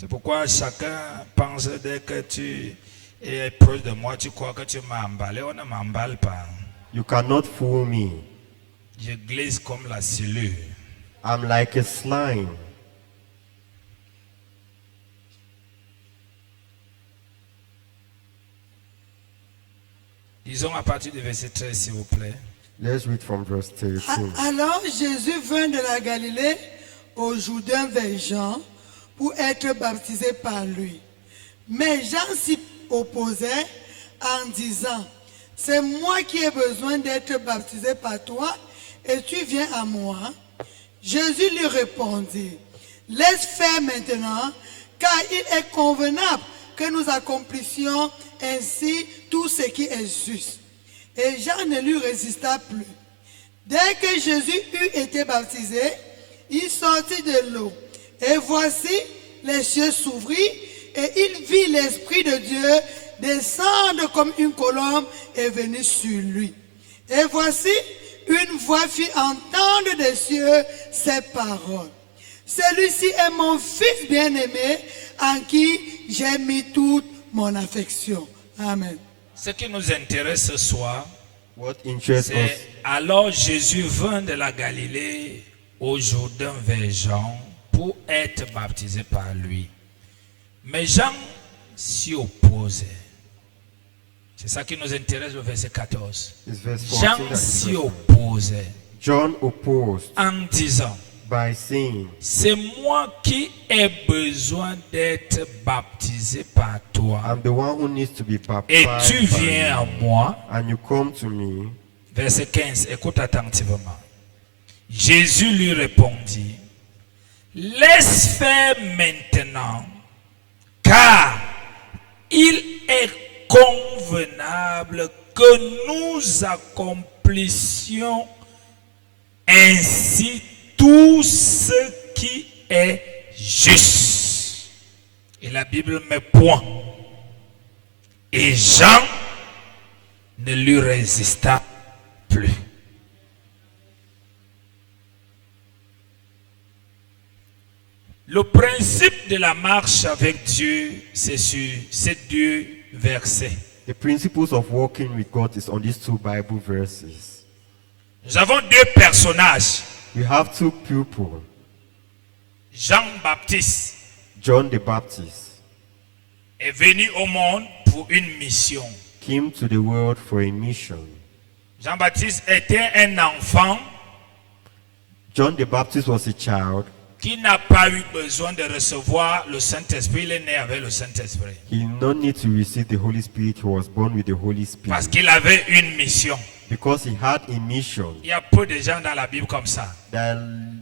C'est pourquoi chacun pense dès que tu es proche de moi, tu crois que tu m'as emballé. On ne m'emballe pas. You cannot fool me. Je glisse comme la silure. I'm like a slime. Disons à partir du verset 13, s'il vous plaît. Let's read from verse 13. Alors Jésus vint de la Galilée au Jourdain vers Jean pour être baptisé par lui. Mais Jean s'y opposait en disant, c'est moi qui ai besoin d'être baptisé par toi et tu viens à moi. Jésus lui répondit, laisse faire maintenant, car il est convenable que nous accomplissions ainsi tout ce qui est juste. Et Jean ne lui résista plus. Dès que Jésus eut été baptisé, il sortit de l'eau. Et voici, les cieux s'ouvrirent et il vit l'Esprit de Dieu descendre comme une colombe et venir sur lui. Et voici, une voix fit entendre des cieux ces paroles. Celui-ci est mon Fils bien-aimé en qui j'ai mis toute mon affection. Amen. Ce qui nous intéresse ce soir, What interests us? c'est alors Jésus vint de la Galilée au Jourdain vers Jean pour être baptisé par lui. Mais Jean s'y opposait. C'est ça qui nous intéresse au verset 14. It's verse 14 Jean that s'y interests us. opposait John opposed en disant, by saying, c'est moi qui ai besoin d'être baptisé par toi. I'm the one who needs to be Et baptized tu by viens à you, moi. and you come to me. Verset 15, écoute attentivement. Jésus lui répondit, laisse faire maintenant, car il est convenable que nous accomplissions ainsi tout ce qui est juste. Et la Bible met point. Et Jean ne lui résista plus. Le principe de la marche avec Dieu, c'est sur ces deux versets. The principles of walking with God is on these two Bible verses. Nous avons deux personnages. We have two people, Jean-Baptiste John the Baptist est venu au monde pour une mission. came to the world for a mission. Jean-Baptiste était un enfant John the Baptist was a child. qui n'a pas eu besoin de recevoir le Saint-Esprit. Il est né avec le Saint-Esprit. He did not need to receive the Holy Spirit. He was born with the Holy Parce Spirit qu'il avait une mission. because he had a mission. Il y a peu de gens dans la Bible comme ça. There are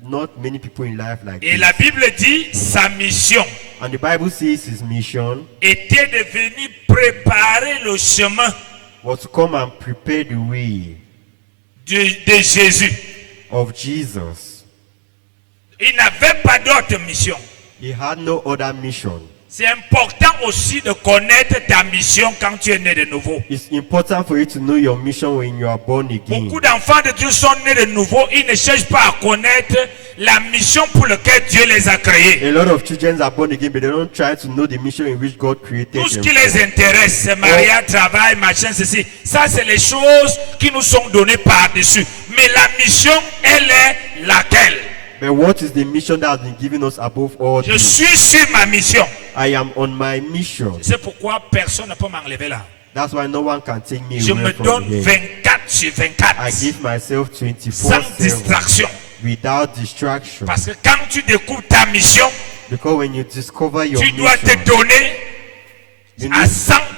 not many people in life like Et this. la Bible dit sa mission And the Bible says his mission était de venir préparer le chemin was to come and prepare the way de Jésus. of Jesus. Il n'avait pas d'autre mission. He had no other mission. C'est important aussi de connaître ta mission quand tu es né de nouveau. It's important for you to know your mission when you are born again. Beaucoup d'enfants de Dieu sont nés de nouveau. Ils ne cherchent pas à connaître la mission pour laquelle Dieu les a créés. A lot of children are born again, but they don't try to know the mission in which God created Tout ce them qui for. les intéresse, c'est mariage, travail, machin, ceci. Ça, c'est les choses qui nous sont données par-dessus. Mais la mission, elle est laquelle? But what is the mission that has been given us above all Je things? suis sur ma mission. I am on my mission. C'est pourquoi personne ne peut m'enlever là. That's why no one can take me Je away me from donne here. 24 sur 24. I give myself Sans 24/7 distraction. without distraction. Parce que quand tu découvres ta mission, Because when you discover your tu dois te mission, donner you à need,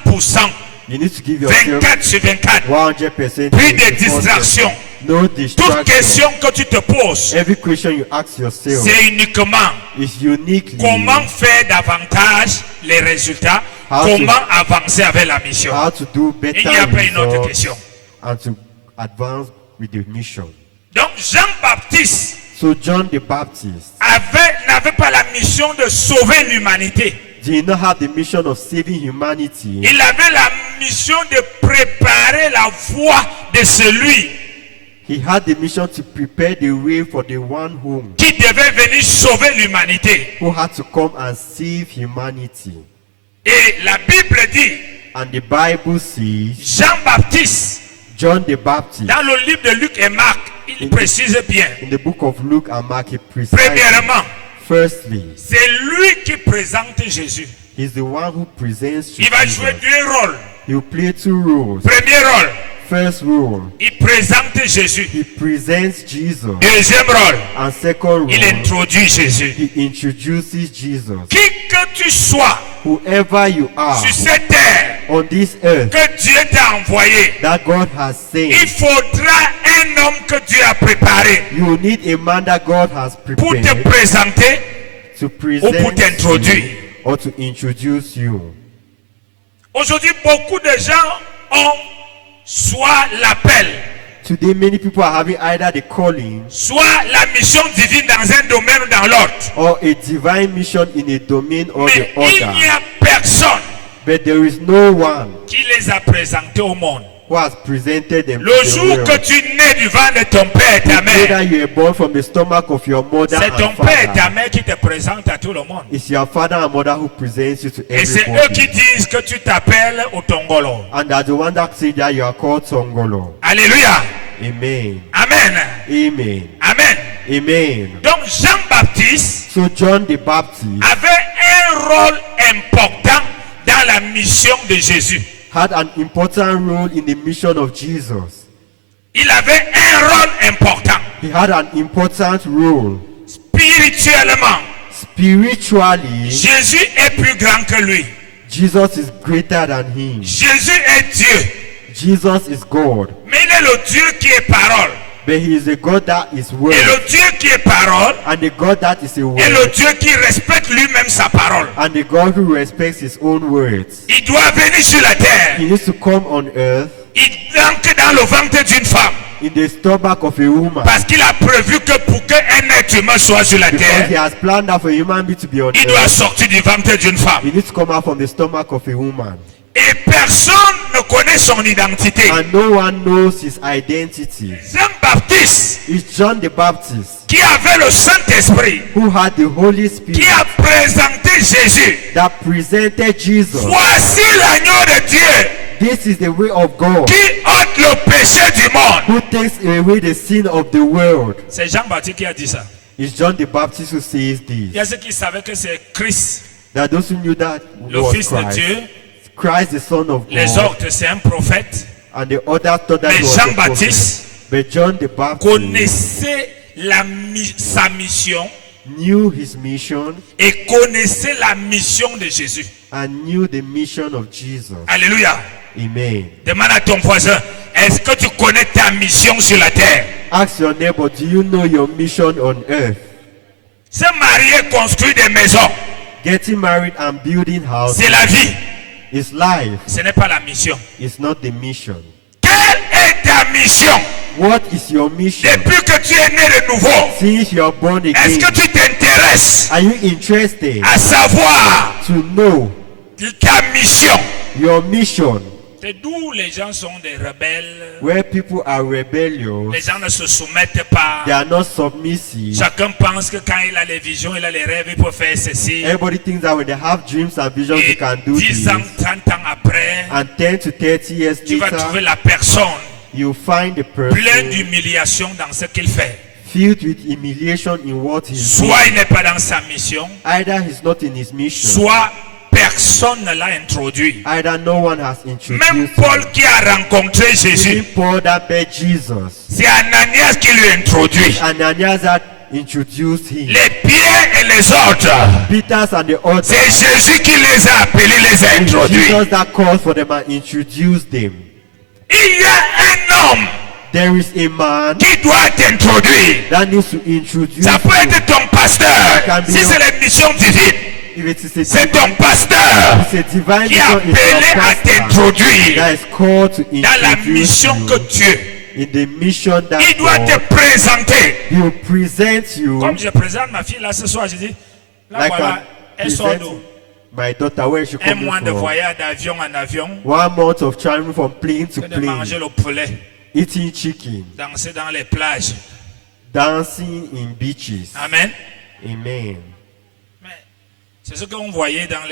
100%. you need to give yourself 24 sur 24. 100%. Plus de 24/7. distractions. No Toute distraction. question que tu te poses, Every question you ask yourself c'est uniquement is uniquely comment faire davantage les résultats, How comment to- avancer avec la mission. how to do better Il n'y a pas une autre results question. and to advance with the mission. Donc Jean-Baptiste So John the Baptist n'avait pas la mission de sauver l'humanité. did not have the mission of saving humanity. Il avait la mission de préparer la voie de celui He had the mission to prepare the way for the one qui devait venir sauver l'humanité. who had to come and save humanity. Et la Bible dit, And the Bible says, Jean-Baptiste, John the Baptist, dans le livre de Luc et Marc, il précise bien. in the book of Luke and Mark, he precisely, Premièrement, firstly, c'est lui qui présente Jésus. he's the one who presents Il va Jesus. jouer deux rôles. He will play two roles. Premier rôle, First role, il présente Jésus. he presents Jesus. Deuxième rôle, And second il role, introduit Jésus. he introduces Jesus. Qui que tu sois Whoever you are sur cette terre on this earth que Dieu t'a envoyé, that God has il sent, faudra un homme que Dieu a préparé you need a man that God has pour te prepared présenter to ou pour present t'introduire. you or to introduce you. Aujourd'hui, beaucoup de gens ont soit l'appel, Today, many people are having either the calling soit la mission divine dans un domaine ou dans l'autre. or a divine mission in a domain or Mais the il other. n'y a personne But there is no one qui les a présentés au monde. who has presented them Le to the jour que world. tu nais du ventre de ton père et ta The day mère, that you were born from the stomach of your mother c'est ton and père et ta father, mère qui te présentent à tout le monde. it's your father and mother who presents you to Et c'est eux qui everybody. disent que tu t'appelles au Tongolo. And that's the one that say that you are called Tongolo. Alléluia. Amen. Amen. Amen. Amen. Amen. Donc Jean-Baptiste So John the Baptist avait un rôle important dans la mission de Jésus. had an important role in the mission of Jesus. Il avait un rôle important. He had an important role. Spirituellement, Spiritually, Jésus est plus grand que lui. Jesus is greater than him. Jésus est Dieu. Jesus is God. Mais il est le Dieu qui est parole. But he is a God that is Et word. le Dieu qui est parole And the God that is a est le word. Dieu qui respecte lui-même sa parole. And the God who respects his own words. Il doit venir sur la terre. He needs to come on earth Il entre dans le ventre d'une femme. in the stomach of a woman. Parce qu'il a prévu que pour qu'un être humain soit sur la Because he terre, has planned that for a human being to be on il doit earth. sortir du ventre d'une femme. He needs to come out from the stomach of a woman. Et personne ne connaît son identité. And no one knows his identity. Jean-Baptiste, It's John the Baptist qui avait le Saint-Esprit, who had the Holy qui Spirit a présenté Jésus. that presented Jesus. Voici l'agneau de Dieu This is the way of God qui ôte le péché du monde. who takes away the sin of the world. C'est Jean-Baptiste qui a dit ça. It's John the Baptist who says Il y a this. ceux qui savaient que c'est Christ, That those who knew that le was Fils de Christ. Dieu. Christ, the Son of Les God. autres, c'est un prophète. And the others thought that Mais he was a Jean-Baptiste prophet. But John the Baptist connaissait sa mission knew his mission et connaissait la mission de Jésus. and knew the mission of Jesus. Alléluia. Amen. Demande à ton voisin, est-ce que tu connais ta mission sur la terre? Ask your neighbor, do you know your mission on earth? Se marier, construire des maisons, Getting married and building houses c'est la vie. is life. Ce n'est pas la mission. It's not the mission. Quelle est ta mission? What is your mission? Depuis que tu es né de nouveau, Since you are born est-ce again, que tu t'intéresses are you interested à savoir to know ta mission? your mission? C'est d'où les gens sont des rebelles. Where people are rebellious, Les gens ne se soumettent pas. they are not submissive. Chacun pense que quand il a les visions, il a les rêves, il peut faire ceci. Everybody thinks that when they have dreams and visions, they Et can do 10 this. ans, 30 ans après, And 10 to 30 years tu vas trouver later, la personne you find the pleine person d'humiliation dans ce qu'il fait. filled with humiliation in what he's doing. Soit il n'est pas dans sa mission, Either he's not in his mission, soit personne ne l'a introduit. either no one has introduced Même him. Paul qui a rencontré Even Jésus, Paul that met Jesus, c'est Ananias qui lui introduit. Ananias that introduced him. Les pieds et les autres, Peters and the others, c'est Jésus qui les a appelés, les a introduits. Jesus that called for them and introduced them. Il y a un homme There is a man qui doit t'introduire. that needs to introduce Ça peut you. être ton pasteur. Si c'est la mission divine, If it is a c'est ton divine, pasteur it's a divine qui est mission, it's appelé your à pastor t'introduire that is called to dans la introduce mission you que Dieu. in the mission that Il doit te God, présenter. he will present you Comme je présente ma fille là ce soir, je dis, là like voilà, elle sort present d'où? my daughter where she Un coming mois de from. voyage d'avion en avion, 1 month of traveling from plane to que de manger plane le poulet. eating chicken, danser dans les plages. dancing in beaches. Amen. Amen. Mais c'est ce qu'on voyait dans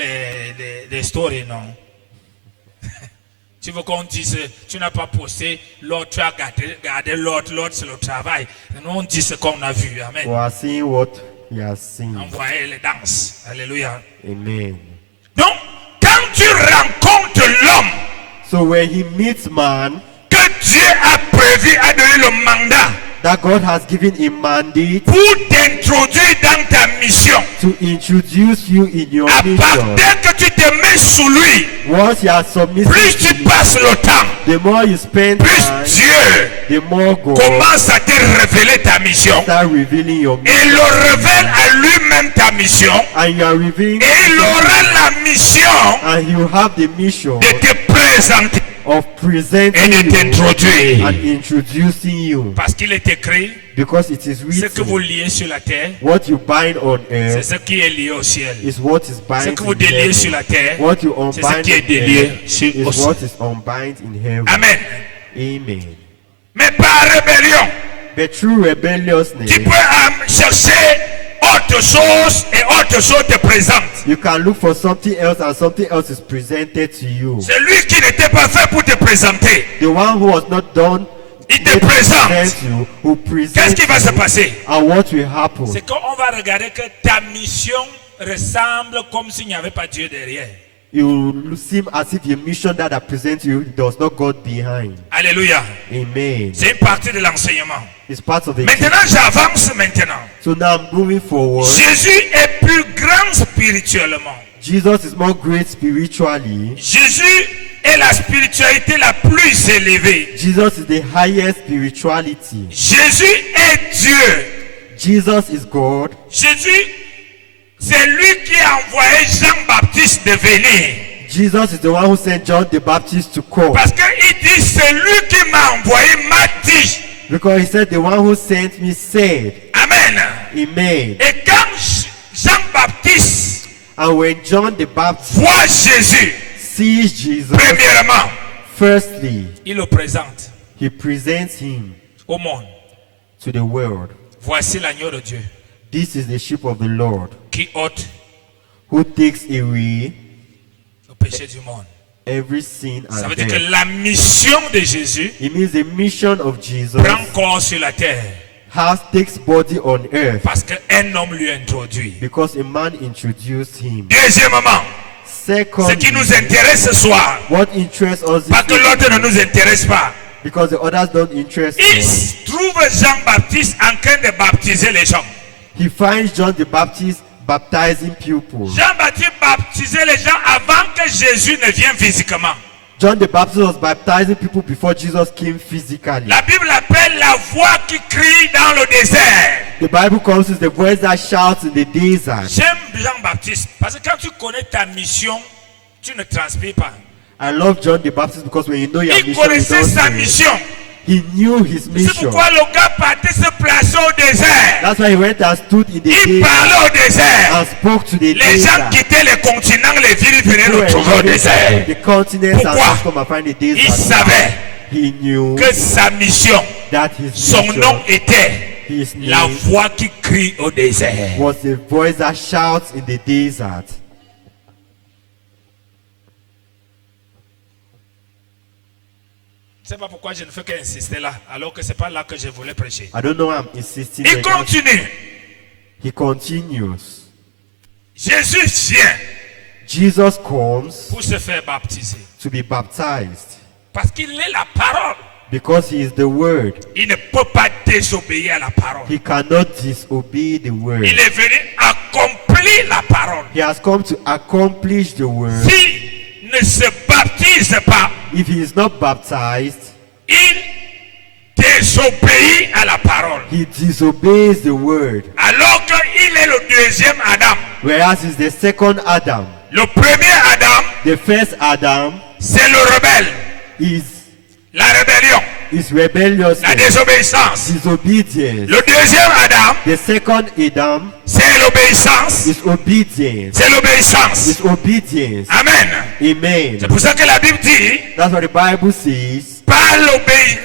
les stories, non? Tu veux qu'on dise, tu n'as pas posté, l'autre, tu as gardé l'autre, c'est le travail. Nous, on dit ce qu'on a vu. Amen. We are seeing what he has seen. On voyait les danses. Alléluia. Amen. Donc, quand tu rencontres l'homme So when he meets man, que Dieu a prévu, a donné le mandat that God has given a mandate pour t'introduire dans ta mission, to introduce you in your à mission. partir que tu te mets sous lui, Once you are submitted plus to tu him, passes le temps, the more you spend plus time, Dieu the more God commence à te révéler ta mission. start revealing your mission. Il le révèle à lui-même ta mission. And you are revealing, Et il aura la mission and you have the mission de te présenter of et presenting de you t'introduire. and introducing you. Parce qu'il est écrit, Because it is ce que vous written, liez sur la terre, what you bind on c'est earth ce qui est lié au ciel. is what is Ce bind que vous in déliez sur heaven. la terre, What you c'est ce unbind qui est on délié earth sur au is ciel. what is unbind in heaven. Amen. Amen. Mais par rébellion, But through rebelliousness, tu peux chercher autre chose et autre chose te présente. you can look for something else and something else is presented to you. C'est lui qui n'était pas fait pour te présenter. The one who was not done Il te made to présente. present you, who Qu'est-ce presents qui va se you, passer? and what will happen. C'est qu'on va regarder que ta mission ressemble comme s'il n'y avait pas Dieu derrière. It will seem as if the mission that I present you does not God behind. Alléluia. Amen. C'est une partie de l'enseignement. It's part of the Maintenant, j'avance maintenant. So now I'm moving forward. Jésus est plus grand spirituellement. Jesus is more great spiritually. Jésus est la spiritualité la plus élevée. Jesus is the highest spirituality. Jésus est Dieu. Jesus is God. Jésus, c'est lui qui a envoyé Jean-Baptiste de venir. Jesus is the one who sent John the Baptist to come. Parce qu'il dit, c'est lui qui m'a envoyé, m'a dit. Because he said, the one who sent me said, Amen. Amen. Et quand Jean-Baptiste And when John the Baptist voit Jésus, sees Jesus, premièrement, firstly, il le présente he presents him au monde. to the world. Voici l'agneau de Dieu This is the sheep of the Lord, qui ôte who takes away le péché du monde. every sin Ça and veut dire que death. la mission de Jésus It means the mission of Jesus prend corps sur la terre takes body on earth parce qu'un homme lui introduit. because a man introduced him. Deuxièmement, ce Secondly, qui nous intéresse ce soir, what interests us pas que is l'autre ne nous intéresse pas. because the others don't interest Il us. trouve Jean-Baptiste en train de baptiser les gens. He finds John the Baptist baptizing people. Jean-Baptiste baptisait les gens avant que Jésus ne vienne physiquement. John the Baptist was baptizing people before Jesus came physically. La Bible appelle la voix qui crie dans le désert. The Bible calls it the voice that shouts in the desert. J'aime Jean-Baptiste parce que quand tu connais ta mission, tu ne transpires pas. I love John the Baptist because when you know your Il mission, you connaissait don't sa say. mission. He knew his C'est mission. pourquoi le gars partait se placer au désert. That's why he went and stood in the Il desert parlait au désert. and spoke to the Les gens desert. quittaient les continents, les villes, ils venaient People le trouver au were désert. the continents and Pourquoi? just come and find the Il desert. savait He knew que sa mission, that his son mission, nom était his la name voix qui crie au désert. was the voice that shouts in the desert. Je ne sais pas pourquoi je ne fais qu'insister là, alors que ce n'est pas là que je voulais prêcher. I don't know why I'm insisting. Il on that. continue. He continues. Jésus vient Jesus comes pour se faire baptiser. to be baptized Parce qu'il est la parole. because he is the word. Il ne peut pas désobéir à la parole. He cannot disobey the word. Il est venu accomplir la parole. He has come to accomplish the word. S'il ne se baptise pas, If he is not baptized, il désobéit à la parole. he disobeys the word. Alors qu'il est le deuxième Adam. Whereas he's the second Adam. Le premier Adam, The first Adam c'est le rebelle. is La rébellion. rebellious, La désobéissance. disobedience. Le deuxième Adam, The second Adam c'est l'obéissance. is obedience. C'est l'obéissance. Is obedience. Amen. Amen. C'est pour ça que la Bible dit, That's what the Bible says. par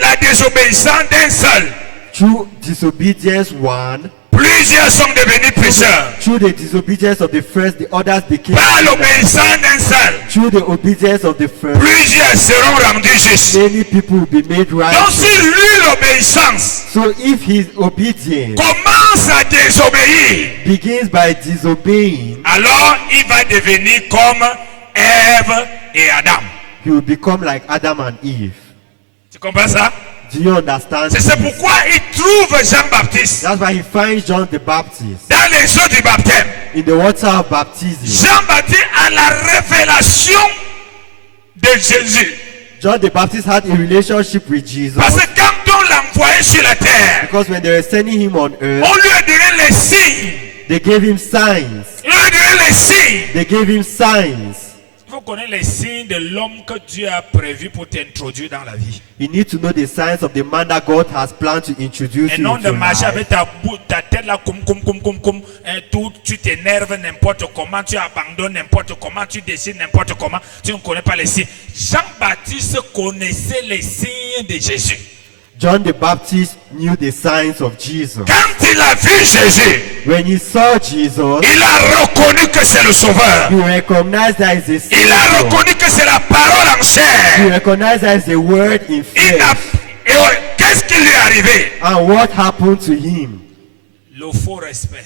la désobéissance d'un seul, Through disobedience, one. plusieurs sont devenus pécheurs. Through the disobedience of the first, the others became. Par l'obéissance d'un seul, Through the obedience of the first, plusieurs seront rendus justes. many people will be made Donc righteous. si lui, l'obéissance, So if his obedience commence à désobéir, begins by disobeying, alors il va devenir comme Ève et Adam. he will become like Adam and Eve. Tu comprends ça? Do you understand? C'est this? pourquoi il trouve Jean-Baptiste That's why he finds John the Baptist dans les eaux du baptême. in the water of baptism. Jean-Baptiste a la révélation de Jésus. John the Baptist had a relationship with Jesus Parce que quand on l'envoyait sur la terre, because when they were sending him on on earth, lui a donné les signes. they gave him signs. On lui a donné les signes. They gave him signs. Il faut connaître les signes de l'homme que Dieu a prévu pour t'introduire dans la vie. You need to know the signs of the man that God has planned to introduce Et you non into de marcher life. avec ta tête là comme, tout, tu t'énerves n'importe comment, tu abandonnes n'importe comment, tu décides n'importe comment, tu ne connais pas les signes. Jean-Baptiste connaissait les signes de Jésus. John the Baptist knew the signs of Jesus. Quand il a vu Jésus, When he saw Jesus, il a reconnu que c'est le Sauveur. he recognized that is a Il a Savior. reconnu que c'est la parole en He chair. recognized that is the word in Il n'a- flesh. et qu'est-ce qui lui est arrivé? And what happened to him? Le faux respect,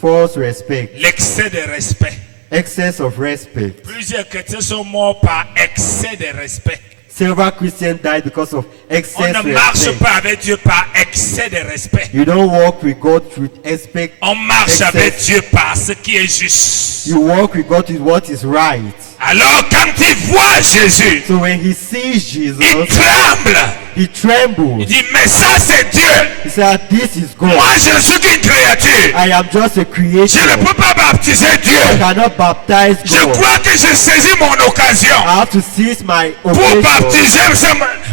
False respect, l'excès de respect. excess of respect. Plusieurs chrétiens sont morts par excès de respect. Several Christians died because of On excess ne marche respect. pas avec Dieu par excès de respect. You don't walk with God with respect. On marche Excès. avec Dieu par ce qui est juste. You walk with God with what is right. Alors quand il voit Jésus, So when he sees il Jesus, tremble. he Il trembles. dit, mais ça c'est Dieu. He said, "This is God. Moi je ne suis qu'une créature. I am just a Je ne creator. peux pas baptiser I Dieu. cannot baptize Je God. crois que j'ai saisi mon occasion I have to seize my pour occasion baptiser,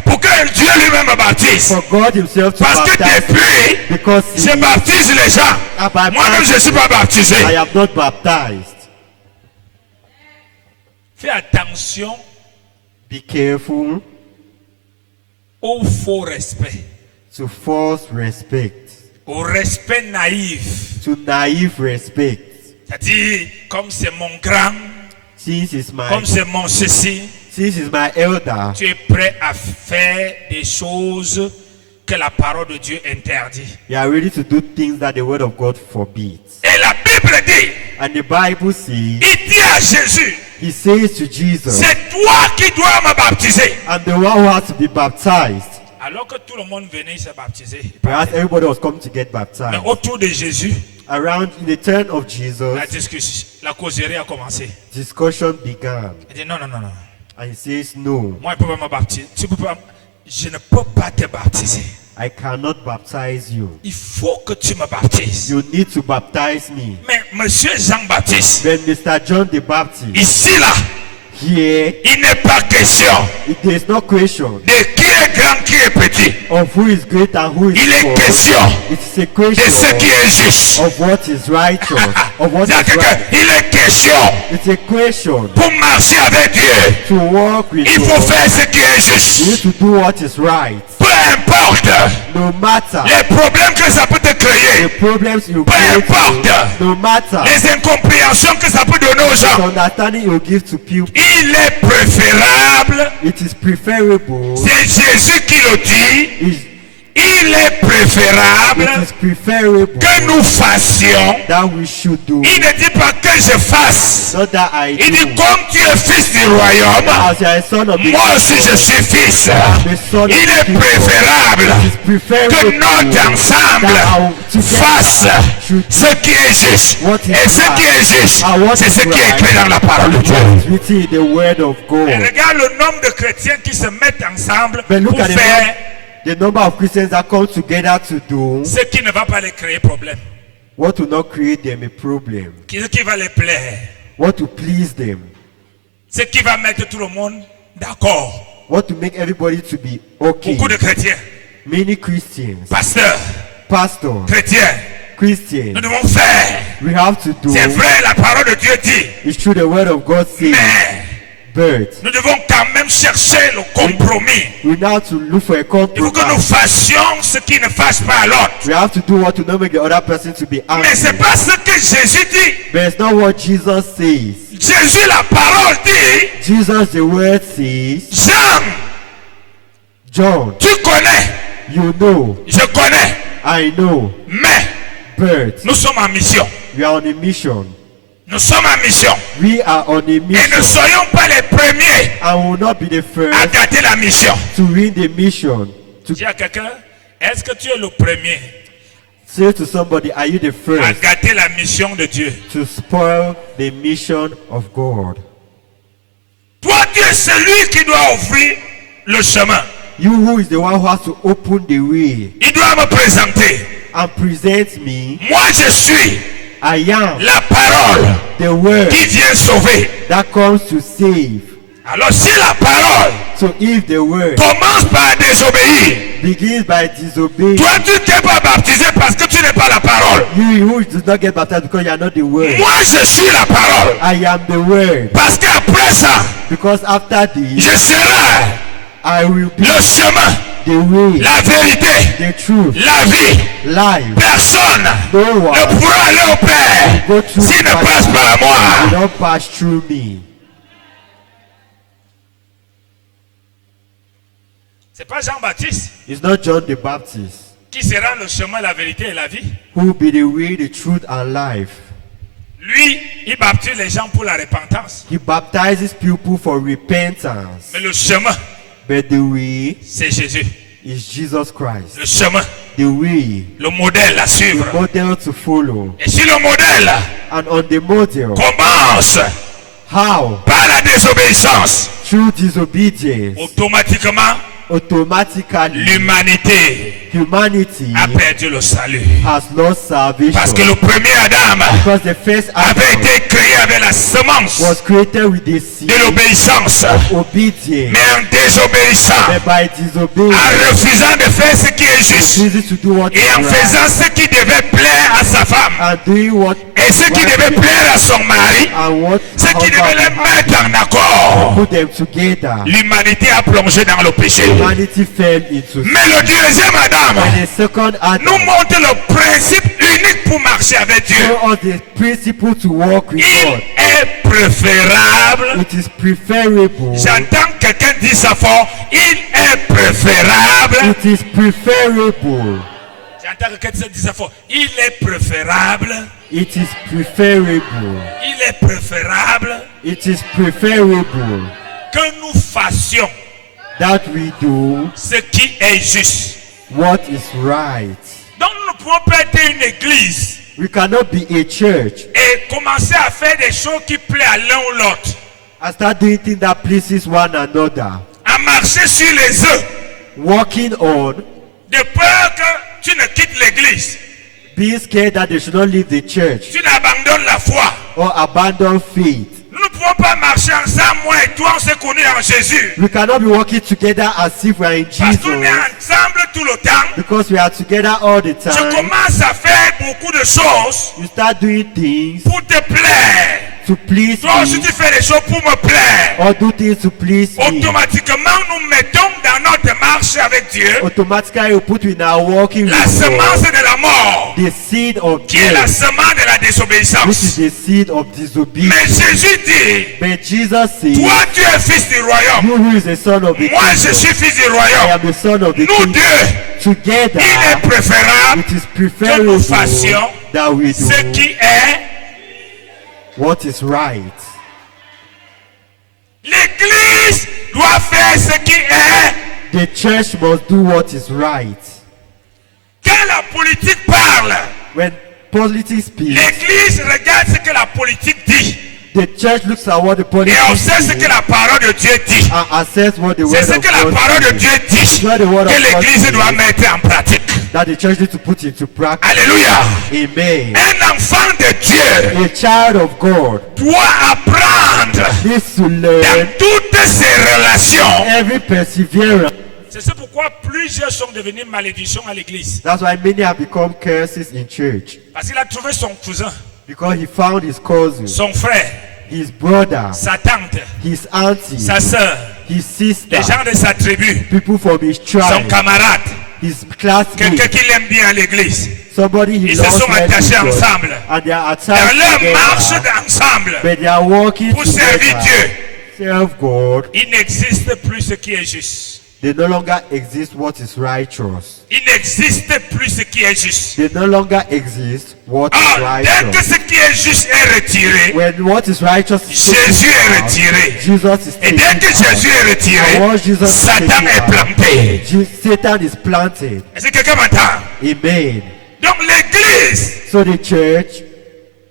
pour que Dieu lui-même me baptise. for God himself to Parce que baptize me, depuis, because je baptise les gens. Moi-même, je ne suis pas baptisé. I am not baptized. Fais attention Be careful au faux respect, to false respect, au respect naïf. to naive respect. C'est-à-dire, comme c'est mon grand, comme c'est mon ceci, Since is my elder, tu es prêt à faire des choses que la parole de Dieu interdit. you are ready to do things that the word of God forbids. Et la Bible dit, And the Bible says, il dit à Jésus, he says to Jesus, c'est toi qui dois me baptiser. I'm the one who has to be baptized. Alors que tout le monde venait se baptiser. Whereas everybody was coming to get Mais baptized. autour de Jésus, Around in the turn of Jesus, la discussion, la causerie a commencé. discussion began. Il dit non, non, non, non. And he says, no, Moi, je ne peux pas me baptiser. Tu peux pas, je ne peux pas te baptiser. I cannot baptize you. Il faut que tu me baptises. You need to baptize me. Mais monsieur Jean-Baptiste, When Mr. John the Baptist, ici là, here, il n'est pas question there is no question de qui est grand, qui est petit. of who is great and who is Il est small. question It is a de ce qui question est juste. of what is righteous, of what C'est-à-dire is right. qu'il est question It's a question pour marcher avec Dieu. to walk with Il faut God. faire ce qui est You juste. need to do what is right. Peu importe No matter les problèmes que ça peut te the créer, problems you peu go importe through, no matter les incompréhensions que ça peut donner aux the gens, understanding you give to people, il est préférable, it is preferable. c'est Jésus qui le dit, il est It préférable is preferable que nous fassions. that we should do. Il ne dit pas que je fasse. Not that I Il dit do. comme tu es fils du royaume, As you are a son of the moi aussi je suis fils. the son of Il the est kingdom. préférable It is preferable que notre ensemble fasse ce qui est juste. Et ce qui est juste, c'est ce qui est écrit dans la parole de Dieu. written in the word of Et God. regarde le nombre de chrétiens qui se mettent ensemble But look pour at faire the number of Christians that come together to do ce qui ne va pas les créer problème, what will not create them a problem, ce qui va les plaire, what to please them, ce qui va mettre tout le monde d'accord. what to make everybody to be okay. Beaucoup de chrétiens, Many Christians, pasteurs, pastors, chrétiens, Christians, nous devons faire. we have to do. C'est vrai, la parole de Dieu dit, It's true the word of God says, mais birth. Nous devons quand même chercher le compromis. We now have to look for a Il faut que nous compromise. fassions ce qui ne fasse pas à l'autre. We have to do what to not make the other person to be Mais c'est angry. pas ce que Jésus dit. But it's not what Jesus says. Jésus, la parole dit, Jesus, the word says, Jean, John, tu connais, you know, je connais, I know, mais birth. nous sommes en mission. We are on a mission. Nous sommes en mission. We are on a Et ne mission. soyons pas les premiers And will not be the à first gâter la mission. to win the mission. To Dis à quelqu'un, est-ce que tu es le premier say to somebody, are you the à first gâter la mission de Dieu? to spoil the mission of God? Toi, tu es celui qui doit ouvrir le chemin. You who is the one who has to open the way Il doit me présenter. and present me. Moi, je suis I am la parole the word qui vient sauver. that comes to save. Alors, si la parole So if the word commence par désobéir, begins by disobeying, toi, tu ne t'es pas baptisé parce que tu n'es pas la parole. you who does not get baptized because you are not the word. Moi, je suis la parole. I am the word. Parce qu'après ça, Because after this, je serai I will be le chemin, the way, la vérité, the truth, la vie. life. Personne No ne one pourra aller au Père go through s'il ne passe Christ par will moi. not pass through me. C'est pas Jean-Baptiste It's not John the Baptist qui sera le chemin, la vérité et la vie. who will be the way, the truth, and life. Lui, il baptise les gens pour la repentance. He baptizes people for repentance. Mais le chemin, But the way c'est Jésus. is Jesus Christ. Le chemin, The way, le modèle à suivre. the model to follow. Et si le modèle And on the model, commence how? par la désobéissance, Through disobedience, automatiquement, automatically l'humanité humanity a perdu le salut. has lost salvation. Parce que le premier Adam Because the first avait Adam été créé avec la semence was created with the seed de l'obéissance. of obedience. Mais en désobéissant, But by disobeying, en refusant de faire ce qui est juste, easy to do what is et en right, faisant ce qui devait plaire à sa femme, and doing what et ce qui devait plaire à son mari, and what ce qui devait les mettre en accord, put them together. l'humanité a plongé dans le péché. Humanity fell into sin. Mais le deuxième Adam And the second Adam nous montre le principe unique pour marcher avec Dieu. show us the principle to walk with Il God. est préférable. It is preferable. J'entends quelqu'un dire ça fort. Il est préférable. It is preferable. J'entends quelqu'un dire ça fort. Il est préférable. It is preferable. Il est préférable It is preferable que nous fassions that we do ce qui est juste. what is right. Donc nous ne pouvons pas être une église We cannot be a church et commencer à faire des choses qui plaisent à l'un ou l'autre. and start doing things that pleases one another. À marcher sur les œufs Walking on, de peur que tu ne quittes l'église. being scared that they should not leave the church Tu n'abandonnes la foi. or abandon faith. Nous ne pouvons pas marcher ensemble, moi et toi, on s'est connus en Jésus. We cannot be walking together as if we are in Parce qu'on est Jesus ensemble tout le temps. because we are together all the Je time. commence à faire beaucoup de choses You start doing things pour te plaire. to please Toi aussi me tu fais des choses pour me plaire. or do things to please me. Automatiquement, nous mettons dans notre marche avec Dieu Automatically, you put in our walking la with semence God de la mort, the seed of qui est la death, semence de la which is désobéissance. the seed of Mais disobedience. Jésus dit, But Jesus says, toi tu es fils du royaume. you who is the son of the Moi je kingdom, suis fils du I royaume. am the son of the Nous kingdom. deux, Together, il est préférable it is que nous preferable fassions that we ce do qui est. what is right. L'église doit faire ce qui est. The church must do what is right. Quand la politique parle, When politics speaks, l'église regarde ce que la politique dit. the church looks at what the Et politics observe ce que say la parole de Dieu dit. and assess what the C'est word ce of que la God parole de says, Dieu dit What the word of que God l'église says. doit mettre en pratique. that the church needs to put into practice. Alléluia. Amen. Un enfant de Dieu A child of God doit apprendre needs to dans learn toutes ses relations. every perseverance. C'est pourquoi plusieurs sont devenus malédictions à l'église. That's why many have become curses in church Parce qu'il a trouvé son cousin, because he found his cousin, son frère, his brother, sa tante, his auntie, sa sœur, his sister, les gens de sa tribu, people from his son tribe, camarade, his quelqu'un classmates, qui l'aime bien à l'église. somebody he Ils se loves sont well attachés to God, ensemble. and they are Et attached leur marche together, ensemble but they are working pour servir together, Dieu. serve God. Il n'existe plus ce qui est juste. They no longer exist what is righteous. Il n'existe plus ce qui est juste. They no longer exist what is Ah, dès que righteous. ce qui est juste est retiré, When what is righteous is Jésus est taken out, retiré. Jesus is Et taken dès que out. Jésus est retiré, And once Jesus is Satan taken est out, planté. Satan is planted. Est-ce que quelqu'un m'entend? Amen. Donc l'église, So the church,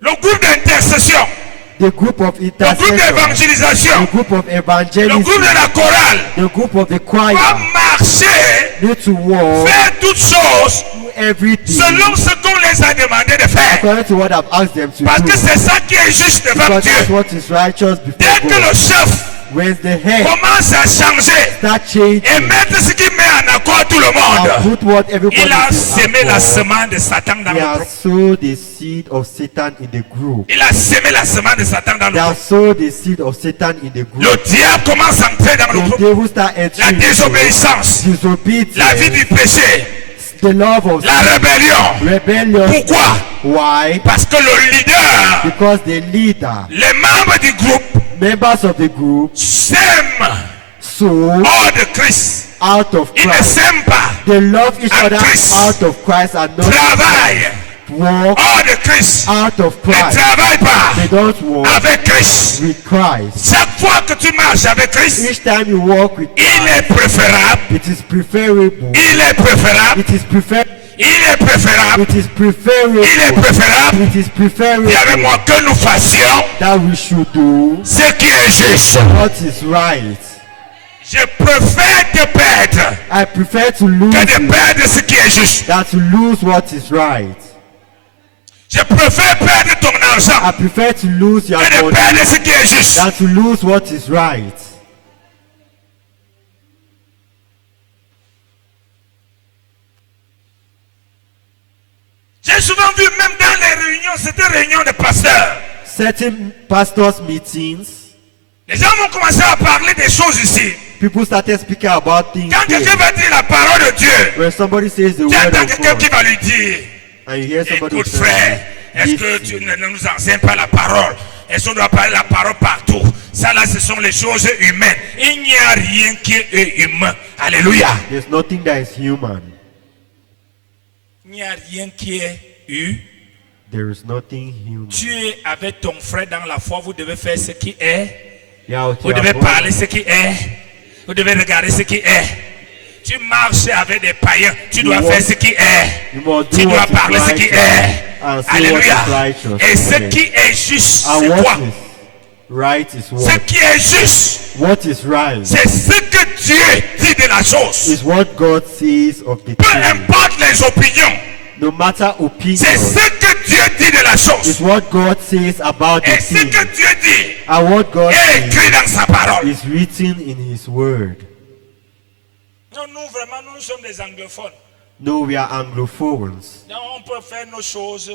le groupe d'intercession, the group of le groupe intercession, d'évangélisation, the group of le evangelism, groupe de la chorale the group of the choir va marcher, need to walk faire toutes choses through everything selon ce qu'on les a demandé de faire. according to what I've asked them to Parce do. que c'est ça qui est juste devant Because that's Dieu. what is righteous Dès before que le God. chef When the head commence à changer start et changing mettre ce qui met en accord tout le and monde, put what everybody il a is semé la for, semence de Satan dans he le has groupe. sowed the seed of Satan in the group. Il a semé la semence de Satan dans They le have groupe. sowed the seed of Satan in the Le group. diable commence à entrer dans le The groupe. devil start La entering into désobéissance, la vie disobedience, du péché, the love of la rébellion. rebellion. Pourquoi? Why? Parce que le leader, Because the leader, les membres du groupe members of the group, s'aiment sow hors de Christ. out of Ils ne Christ. s'aiment pas. They love each And other Christ. out of Christ and not Travaillent walk hors de Christ. out of Ne Christ. travaille pas They don't walk avec Christ. with Christ. Chaque fois que tu marches avec Christ, Each time you walk with il Christ, est préférable. it is preferable. Il est préférable. It is preferable. Il est préférable. It is preferable. Il est préférable. It is preferable Dis avec moi que nous fassions that we should do ce qui est juste. what is right. Je préfère te perdre I prefer to lose que de it perdre ce qui est juste. than to lose what is right. Je préfère perdre ton argent I prefer to lose your que de money perdre ce qui est juste. than to lose what is right. J'ai souvent vu même dans les réunions, c'était réunions de pasteurs. Certain pastors' meetings, Les gens vont commencer à parler des choses ici. people started speaking about things. Quand quelqu'un here. va dire la parole de Dieu, When somebody says the tu word entends of quelqu'un qui God, va lui dire, and you hear somebody écoute say, frère, est-ce que "Listen, tu ne nous enseignes pas la parole? Est-ce qu'on doit parler la parole partout? Ça là, ce sont les choses humaines. Il n'y a rien qui est humain. Alléluia. there's nothing that is human. Il n'y a rien qui est humain. There is nothing human. Tu es avec ton frère dans la foi, vous devez faire ce qui est. Yeah, with Vous your devez brother. parler ce qui est. Vous devez regarder ce qui est. Tu marches avec des païens, tu dois walk- faire ce qui est. You must Tu do dois what is parler ce qui righteous est. and say Alléluia. what is righteous. Et ce Amen. qui est juste, And c'est what quoi? is right is Ce what? qui est juste, What is right c'est ce que Dieu dit de la chose. is what God says of the Peu thing. importe les opinions, No matter c'est opinion, ce que Dieu dit de la is chose. what God says about the Et ce thing. que Dieu dit And what God est says écrit dans sa parole. is written in His Word. Non, nous vraiment, nous sommes des anglophones. No, we are Anglophones. Donc on peut faire nos choses,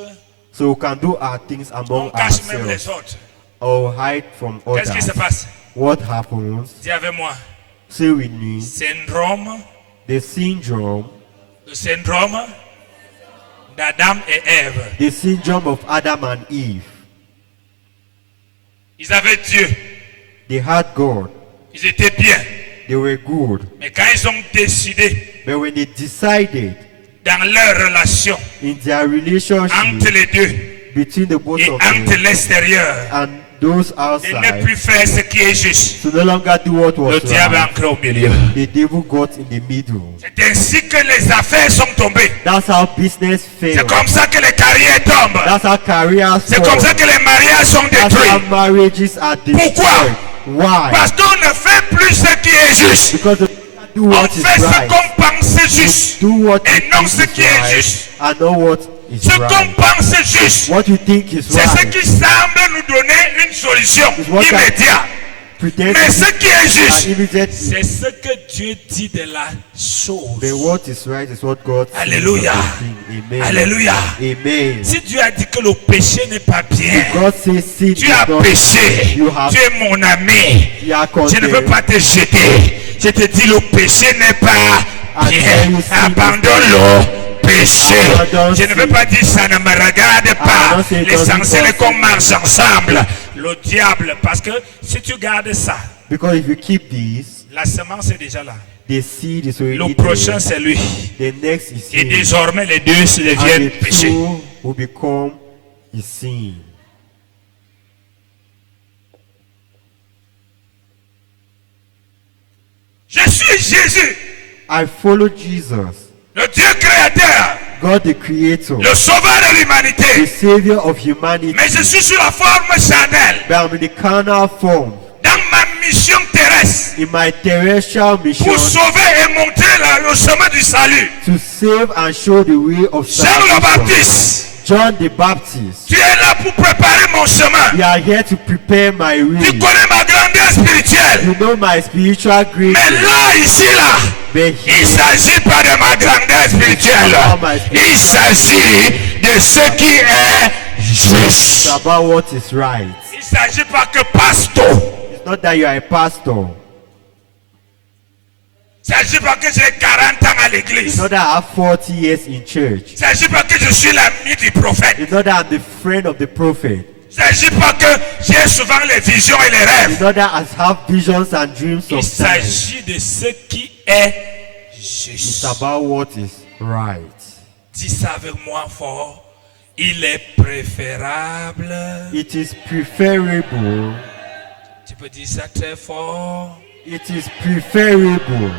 So we can do our things on among cache même ourselves les autres. or hide from Qu'est-ce qui se others. passe? What happens? Dis avec moi. Say with me, Syndrome, the syndrome, le syndrome d'Adam et Ève. the syndrome of Adam and Eve. Ils avaient Dieu, They had God, ils étaient bien. they were good. Mais quand ils ont décidé But when they decided dans leur relation in their relationship entre les deux between the both et of entre them l'extérieur, and those de ne outside plus faire ce qui est juste, to no longer do what le was diable right, est entré au milieu. the devil got in the middle. C'est ainsi que les affaires sont tombées. That's how business C'est failed. comme ça que les carrières tombent. That's how careers C'est comme ça fall. que les mariages sont That's détruits. how marriages are destroyed. Why? Parce qu'on ne fait plus ce qui est juste. Because they do On what is fait ce right. qu'on pense juste. Do what you Et non think ce is qui est right juste. and know what is Ce qu'on right. pense juste, What you think is c'est ce right qui semble nous donner une solution is what immédiate. pretend Mais to ce be qui est and juste, immediately c'est ce que Dieu dit de la chose. the what is right is what God says. Alléluia. Amen. Alléluia. Amen. Si Dieu a dit que le péché n'est pas bien, God says sin is tu as not. péché, You have- tu es mon ami, You are je ne veux condemned. pas te jeter. Je te dis le péché n'est pas bien. Abandonne le péché. Je ne veux pas dire ça ne me regarde pas. L'essentiel est qu'on marche ensemble. Le diable, parce que si tu gardes ça, Because if you keep this, la semence est déjà là. the seed is Le already prochain there. c'est lui. The next is Et sin. désormais les deux se And deviennent the péchés. two will become a sin. Je suis Jésus, I follow Jesus, le Dieu créateur, God the Creator, le sauveur de the l'humanité. Savior of humanity. Mais je suis sous la forme charnelle. But I'm in the carnal form, Dans ma mission terrestre, in my terrestrial mission, pour sauver et montrer le chemin du salut. to save and show the way of Jean le salvation. Baptiste, John the Baptist, tu es là pour préparer mon chemin. we are here to prepare my Tu way. connais ma grandeur spirituelle. You know my spiritual Mais greatness. là, ici, là, But il ne here, s'agit pas de ma grandeur spirituelle. Il s'agit de ce qui est it's juste. about what is right. Il ne s'agit pas que pasteur. It's not that you are a pastor. Il ne s'agit pas que j'ai 40 ans à It's l'église. not that I have 40 years in church. Il ne s'agit pas que je suis l'ami du prophète. It's not that I'm the friend of the prophet. Il ne s'agit pas que j'ai souvent les visions et les It's rêves. not that I have visions and dreams Il sometimes. s'agit de ce qui est It's juste. about what is right. Dis ça avec moi fort. Il est préférable. It is preferable. Tu peux dire ça très fort. It is preferable.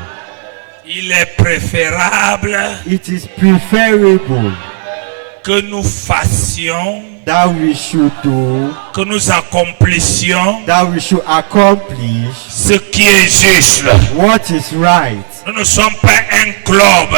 Il est préférable It is preferable que nous fassions, that we should do, que nous accomplissions that we should accomplish ce qui est juste. what is right. Nous ne sommes pas un club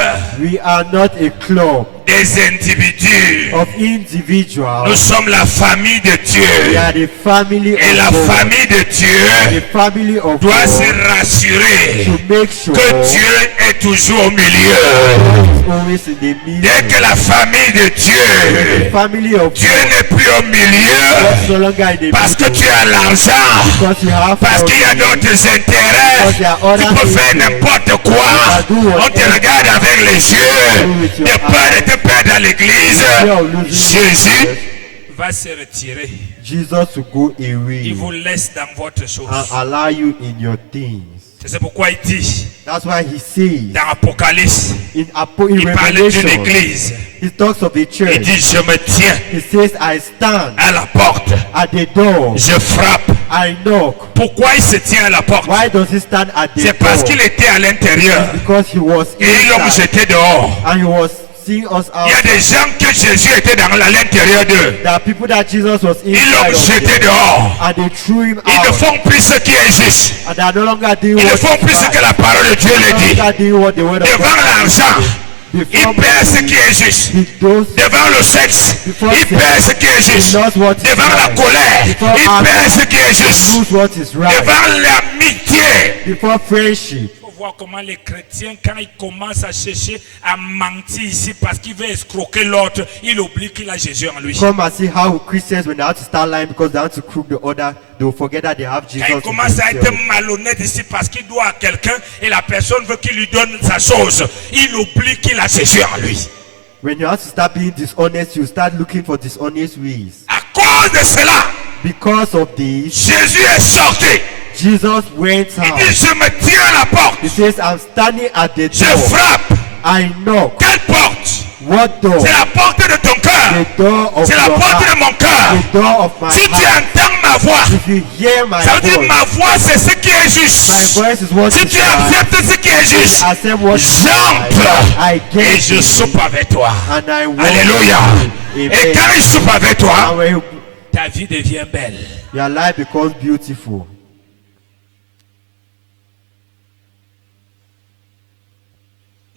We are not a club des individus. of Nous individuals. sommes la famille de We Dieu. are the family Et la of God. famille de The Dieu family of doit se God rassurer to make sure que Dieu est toujours au milieu. is always in the Dès que middle. la famille de The Dieu, family of Dieu God n'est plus au is milieu no longer in the parce que middle. tu as l'argent, Because you have parce qu'il y a money. d'autres intérêts. Tu peux faire n'importe quoi. On te regarde avec les yeux. De peur de te perdre à l'église. Jésus va se retirer. Jesus to go Il away vous laisse dans votre chose. and allow you in your things. C'est pourquoi il dit That's why he says dans Apocalypse, in il parle d'une Revelation, église. he talks of the Il church. dit je me tiens He says, I stand à la porte. at the door, Je frappe. I knock. Pourquoi il se tient à la porte? Why does he stand at the C'est parce door? qu'il était à l'intérieur. Because he was Et ils l'ont inside jeté dehors. and he was seeing us Il y a out. des gens que Jésus était dans l'intérieur d'eux. There are people that Jesus was Ils inside l'ont of jeté them, dehors. and they threw him Ils ne out, font plus ce qui est juste. and they are no longer doing Ils ne what font plus is ce right. que la parole de Dieu They le are no dit. longer doing what the word of Devant God l'argent, says. il Before perd ce money, qui est juste. he does. Devant le sexe, il perd ce qui est juste. Devant la colère, il perd ce qui est juste. Lose what is right. Devant l'amitié. Before friendship. Il faut voir comment les chrétiens, quand ils commencent à chercher à mentir ici parce qu'ils veulent escroquer l'autre, ils oublient qu'il a Jésus en lui. Come and see how Christians, when they have to start lying because they have to crook the order, they will forget that they have Quand Jesus. il in commence à être themselves. malhonnête ici parce qu'il doit à quelqu'un et la personne veut qu'il lui donne sa chose, il oublie qu'il a Jésus en lui. When you have to start being dishonest, you start looking for dishonest ways. À cause de cela, Because of this, Jésus est sorti. Jesus went Il out. dit, je me tiens à la porte. He says, I'm standing at the Je door. frappe. I knock. Quelle porte? What door? C'est la porte de ton cœur. The door of C'est la your porte de heart. mon cœur. The door of my Si tu heart. entends ma voix, If you hear my ça veut dire voice, ma voix c'est ce qui est my juste. voice is what Si is tu right. acceptes ce qui est juste, Accept what is j'entre right. I et get je it. soupe avec toi. And I walk Alléluia. with you. Et Amen. quand il soupe avec And toi, when you- ta vie devient belle. your life becomes beautiful.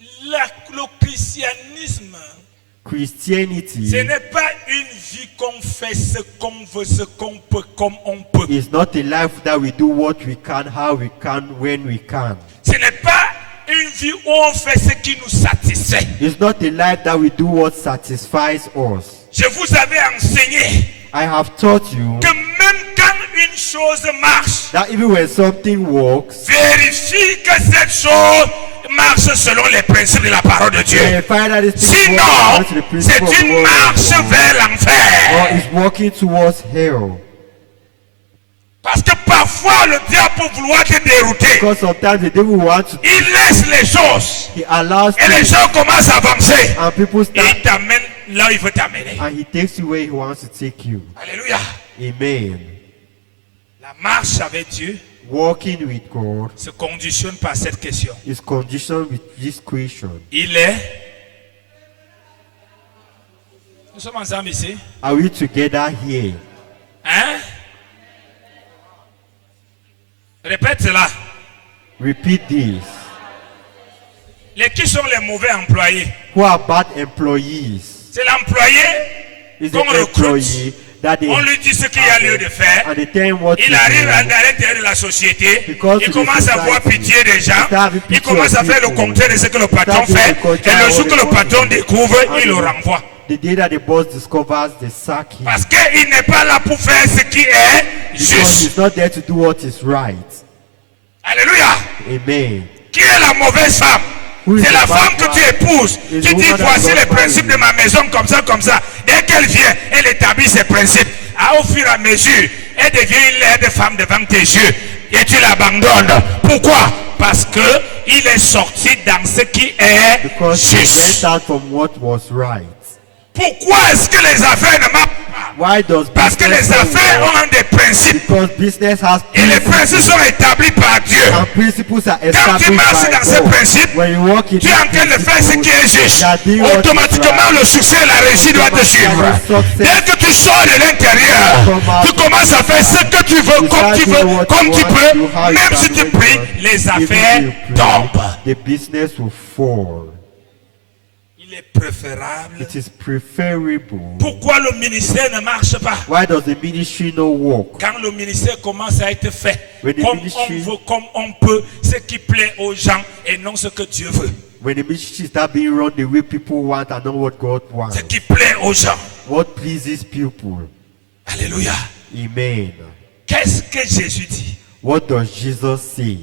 Le christianisme, Christianity ce n'est pas une vie qu'on fait ce qu'on veut, ce qu'on peut, comme on peut. It's not a life that we do what we can, how we can, when we can. Ce n'est pas une vie où on fait ce qui nous satisfait. It's not a life that we do what satisfies us. Je vous avais enseigné I have taught you que même quand une chose marche, that even when something works, vérifie que cette chose marche selon les principes de la parole de Dieu. verify that this thing works Sinon, according to the principle c'est of the une word of marche God, vers or l'enfer. is walking towards hell. Parce que parfois le diable peut vouloir te dérouter. Because sometimes the devil wants to, Il laisse les choses he allows et les things, gens commencent à avancer. and people Et start, il t'amène là où il veut t'amener. and he takes you where he wants to take you. Alléluia. Amen. La marche avec Dieu Walking with God se conditionne par cette question. is conditioned with this question. Il est. Nous sommes ensemble ici. Are we together here? Hein? Répète cela. Repeat this. Qui sont les mauvais employés? Who are bad employees? C'est l'employé Is the qu'on recrute. employee that they On lui dit ce qu'il y a lieu de faire. and they tell him what to Il arrive à do. l'intérieur de la société. Because Il to the commence à avoir society, pitié des gens. start having Il pity commence of à faire le people. contraire de ce que le patron Start doing fait. the contraire Et le jour of que what le the patron boss découvre, And il le the- renvoie. The day that the boss discovers, they sack him. Parce qu'il n'est pas là pour faire ce qui est Because juste. he's not there to do what is right. Alléluia. Amen. Qui est la mauvaise femme? Who is C'est the la bad femme que tu wife? épouses. Is Tu the dis woman that voici God les principes married. de ma maison comme ça, comme ça. Dès qu'elle vient, elle établit ses principes. Au fur et à mesure, elle devient une laide femme devant tes yeux. Et tu l'abandonnes. Pourquoi? Parce que il est sorti dans ce qui est Because he juste. went out from what was right. Pourquoi est-ce que les affaires ne marchent pas? Why does Parce que les business affaires not work? ont des principes. Because business has Et les principes principles. sont établis par Dieu. And principles are Quand tu established marches by dans ces God. principes, When you walk in tu es en train de faire ce qui est juste. Automatiquement, le succès et la réussite doivent te suivre. Dès que tu sors de l'intérieur, tu commences à faire ce que tu veux, comme tu veux, comme tu peux. Même si tu pries, les affaires tombent. The business will fall. Il est préférable. It is preferable. Pourquoi le ministère ne marche pas? Why does the ministry not work? Quand le ministère commence à être fait When the comme on ministry- veut, comme on peut, ce qui plaît aux gens et non ce que Dieu veut. When the ministry start being run the way people want and not what God wants. Ce qui plaît aux gens. What pleases people. Alléluia. Amen. Qu'est-ce que Jésus dit? What does Jesus say?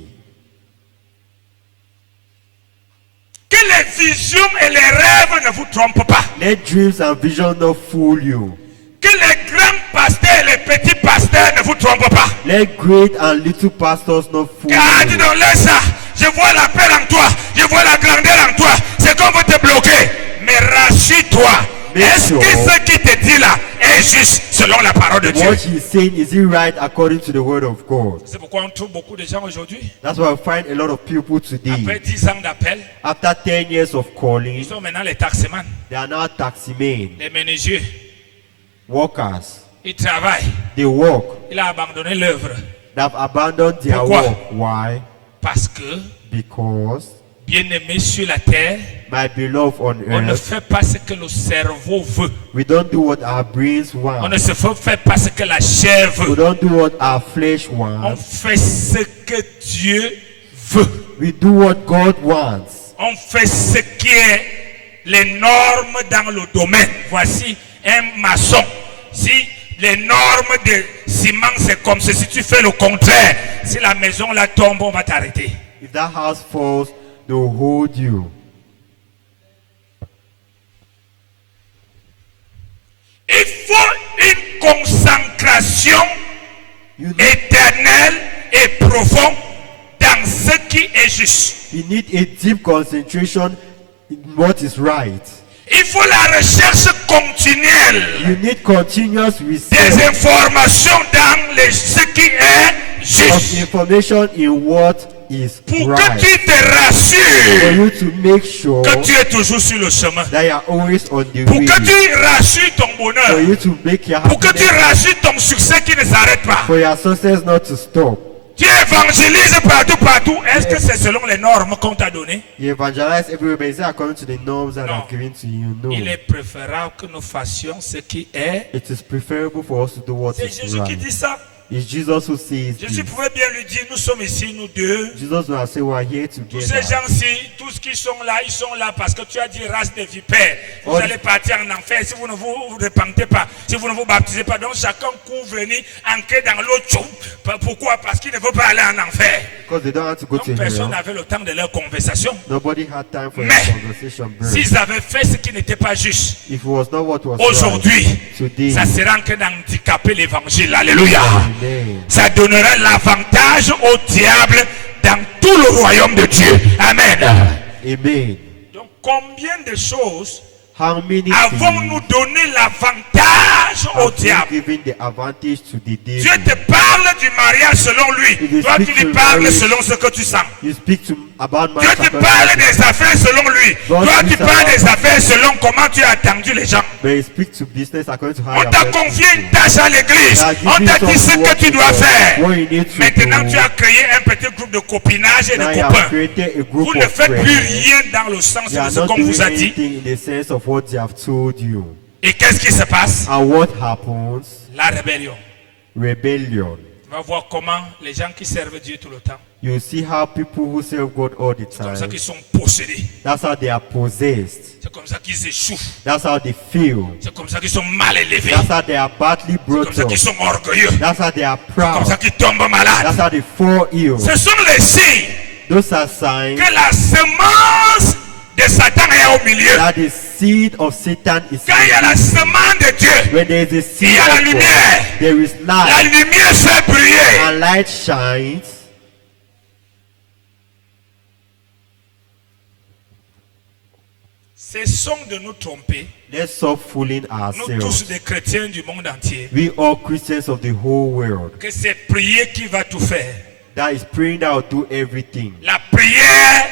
Que les visions et les rêves ne vous trompent pas. Let dreams and visions not fool you. Que les grands pasteurs et les petits pasteurs ne vous trompent pas. Let great and little pastors not fool Ah, dis you. donc, laisse ça. Je vois l'appel en toi. Je vois la grandeur en toi. C'est qu'on veut te bloquer. Mais rassure-toi. Make Est-ce que sure- ce qui te dit là est juste selon la parole de Dieu? What he's saying, is it right according to the word of God? C'est pourquoi on trouve beaucoup de gens aujourd'hui. That's why I find a lot of people Après today, 10 ans d'appel, after 10 years of ils calling, sont maintenant les taximans, they are now taximen, les menuisiers. workers. Ils travaillent. They work. Il a abandonné l'œuvre. They have abandoned their Pourquoi? work. Why? Parce que, Because, bien-aimés sur la terre, my beloved on on ne earth, fait pas ce que le cerveau veut. we don't do what our brains On want. ne se fait pas ce que la chair We veut. don't do what our flesh On wants. fait ce que Dieu veut. We do what God wants. On fait ce qui est les normes dans le domaine. Voici un maçon. Si les normes de ciment c'est comme ça, si tu fais le contraire, si la maison là tombe, on va t'arrêter. If that house falls, they will hold you. Il faut une concentration You need, éternelle et profonde dans ce qui est juste. you need a deep concentration in what is right. Il faut la recherche continuelle You need continuous des research informations dans ce qui est of juste. information in what is Pour que right. tu te For rassures you to make sure que tu es toujours sur le chemin. that you are always on the Pour way. que tu rassures ton For bonheur. you to make your Pour que tu happiness, rassures ton succès qui ne s'arrête pas. for your success not to stop. Tu évangélises partout. Est-ce que c'est selon les normes qu'on t'a données? You evangelize everywhere, but is it according to the norms that No. I've given to you? No. Il est préférable que nous fassions ce qui est. It is preferable for us to do what C'est is Jésus qui right. dit ça. It's Jesus who says Jésus this. pouvait bien lui dire, nous sommes ici, nous deux. Jesus will say we are here Tous ces together. gens-ci, tous qui sont là, ils sont là parce que tu as dit race de vipères. Vous Oh. allez partir en enfer si vous ne vous repentez pas, si vous ne vous baptisez pas. Donc chacun court venir ancrer dans l'eau. Pourquoi? Parce qu'il ne veut pas aller en enfer. Because they don't have to go Donc to personne hell. n'avait le temps de leur conversation. Nobody had time for Mais a conversation. Brother. s'ils avaient fait ce qui n'était pas juste, If it was not what was aujourd'hui, right, today, ça serait en train d'handicaper l'évangile. Alléluia. amen. Ça donnerait l'avantage au diable dans tout le royaume de Dieu. Amen. Amen. Donc combien de choses How many avons-nous things donné l'avantage au have diable? you given the advantage to the Dieu devil? te parle du mariage selon lui. Il Toi, tu explique lui le parles mariage. selon ce que tu sens. You speak to about Dieu marriage te according parle to- des affaires selon lui. God Toi, tu speaks parles about- des affaires selon comment tu as attendu les gens. But you speak to business according to how On you t'a have met confié une people. tâche à l'église. They are On giving t'a dit ce some que work tu to dois do, faire. what you need to Maintenant, do. tu as créé un petit groupe de copinage et de Now you have copains. created a group Vous ne of faites plus friends. rien dans le sens You de are ce not qu'on doing vous a dit. anything in the sense of what they have told you. Et qu'est-ce qui se passe? And what happens? La rébellion. Rebellion. Tu vas voir comment les gens qui servent Dieu tout le temps, You see how people who serve God all the comme ça time, qu'ils sont possédés. that's how they are possessed. C'est comme ça qu'ils échouent. That's how they feel. C'est comme ça qu'ils sont mal élevés. That's how they are badly C'est comme brought ça up. qu'ils sont orgueilleux. That's how they are Comme ça proud. qu'ils tombent malades. That's how they fall ill. Ce sont les signes Those are signs que la semence de Satan est au milieu. that the seed of Satan is Quand il y a la semence de Dieu, when there is a il seed y a la of God, lumière. there is La light, lumière fait briller. and light shines. Cessons de nous tromper. Let's stop fooling Nous tous ourselves. des chrétiens du monde entier. We all Christians of the whole world. Que c'est prier qui va tout faire. That is praying that will do everything. La prière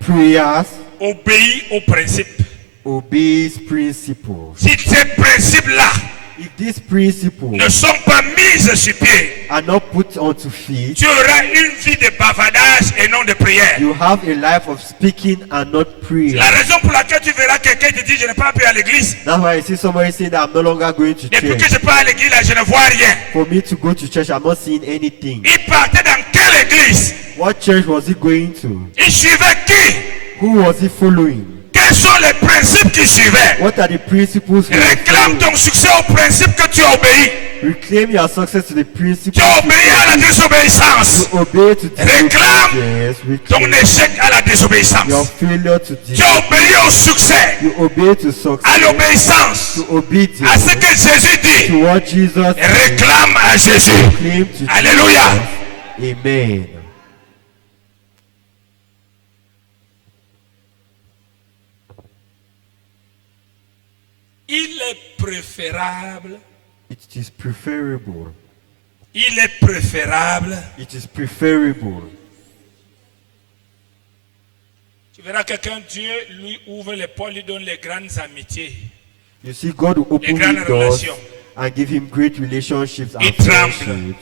Prayers obéit aux principes. obeys principles. Si ces principes-là If these principles ne sont pas mis sur pied, are not put onto feet, tu auras une vie de bavardage et non de prière. you have a life of speaking and not prayer. La raison pour laquelle tu verras quelqu'un te dire je n'ai pas pu à l'église. That's why I see somebody saying that I'm no longer going to Depuis que church. je pars à l'église, là, je ne vois rien. For me to go to church, I'm not seeing anything. Il partait dans quelle église? What church was he going to? Il suivait qui? Who was he following? Quels sont les principes qu'il suivait? What are the principles he was Réclame following? ton succès aux principes que tu as obéi. Reclaim your success to the principles Tu as obéi à la désobéissance. you obey to Réclame disobedience. ton Reclaim échec à la your désobéissance. failure to Tu as obéi au succès, You obey to à success, l'obéissance, to obedience, à ce que Jésus dit. to what Jesus said. Réclame à Jésus. Claim to Alléluia. Jesus. Amen. Il est préférable, It is preferable. il est préférable. It is preferable. Tu verras quelqu'un, Dieu lui ouvre les portes, lui donne les grandes amitiés. You see, God will open Les grandes the doors relations. and give him great relationships Il and tremble. friendships.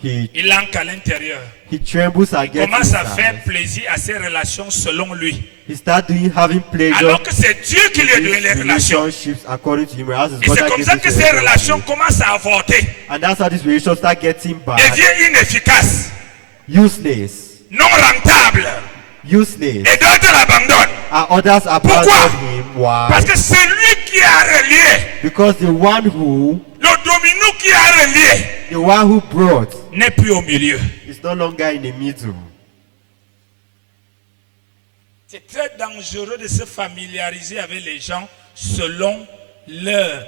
He Il manque à l'intérieur. trembles and gets Commence à faire inside. plaisir à ses relations selon lui. He starts having pleasure Alors que c'est Dieu qui lui a donné les in relations. relationships according to him. Whereas his Et God c'est that comme gave ça him que the ces relations relationship. commencent à avorter, And that's how these relationships start getting bad, devient inefficace, useless, non rentable. useless. Et d'autres l'abandonnent. And others Pourquoi? abandon him. Why? Parce que c'est lui qui a relié. Because the one who, Le domino qui a relié the one who brought, n'est plus au milieu. is no longer in the middle. C'est très dangereux de se familiariser avec les gens selon leur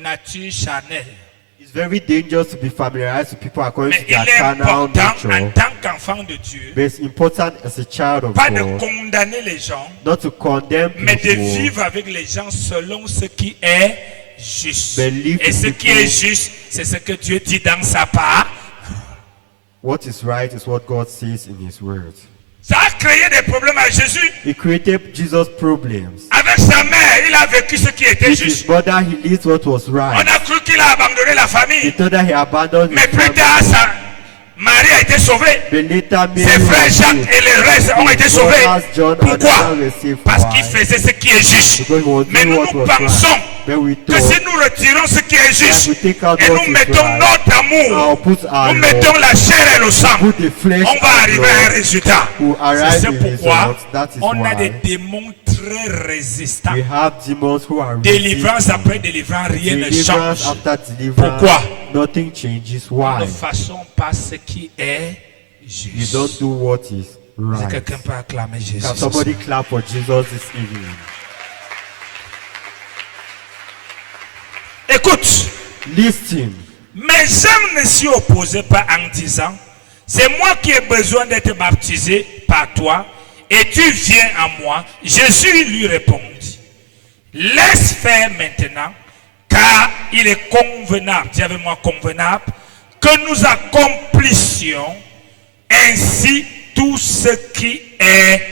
nature charnelle. It's very dangerous to be familiarized with people according Mais to il their est carnal important en nature. tant qu'enfant de Dieu, But it's important as a child of pas de God condamner les gens, not to condemn mais de people, vivre avec les gens selon ce qui est juste. Mais live Et ce with qui people. est juste, c'est ce que Dieu dit dans sa part. what is right is what God says in His Word. Ça a créé des problèmes à Jésus. He created Jesus' problems. Avec sa mère, il a vécu ce qui était With his juste. brother, he lived what was On right. a cru qu'il a abandonné la He famille. thought that he abandoned his Mais plus family. tard, Marie a été sauvée. But later Ses Mary frères was Jacques saved. et les restes ont été sauvés. Brothers John and Pourquoi? others were saved. Parce Why? qu'il faisait ce qui est juste. Because he was Mais doing nous what nous was pensons right. But we que thought si nous retirons ce qui est juste that we take out et what nous is mettons right, notre I'll amour, put our nous mettons love, la chair et le sang, put the flesh on va and arriver à un blood, résultat. who C'est arrive ce in pourquoi results. That is on a why des démons très résistants. we have demons who are Délivrance resisting. après délivrance, rien ne Deliverance change. after deliverance. Pourquoi? Nothing changes. Nous Why? ne faisons pas ce qui est You juste. don't do what is Est-ce que right. quelqu'un peut acclamer Jésus? Can ce soir? somebody clap for Jesus this evening? Écoute, Listen. mais Jean ne s'y opposait pas en disant, c'est moi qui ai besoin d'être baptisé par toi et tu viens à moi. Jésus lui répondit, laisse faire maintenant, car il est convenable, dis avec moi convenable, que nous accomplissions ainsi tout ce qui est.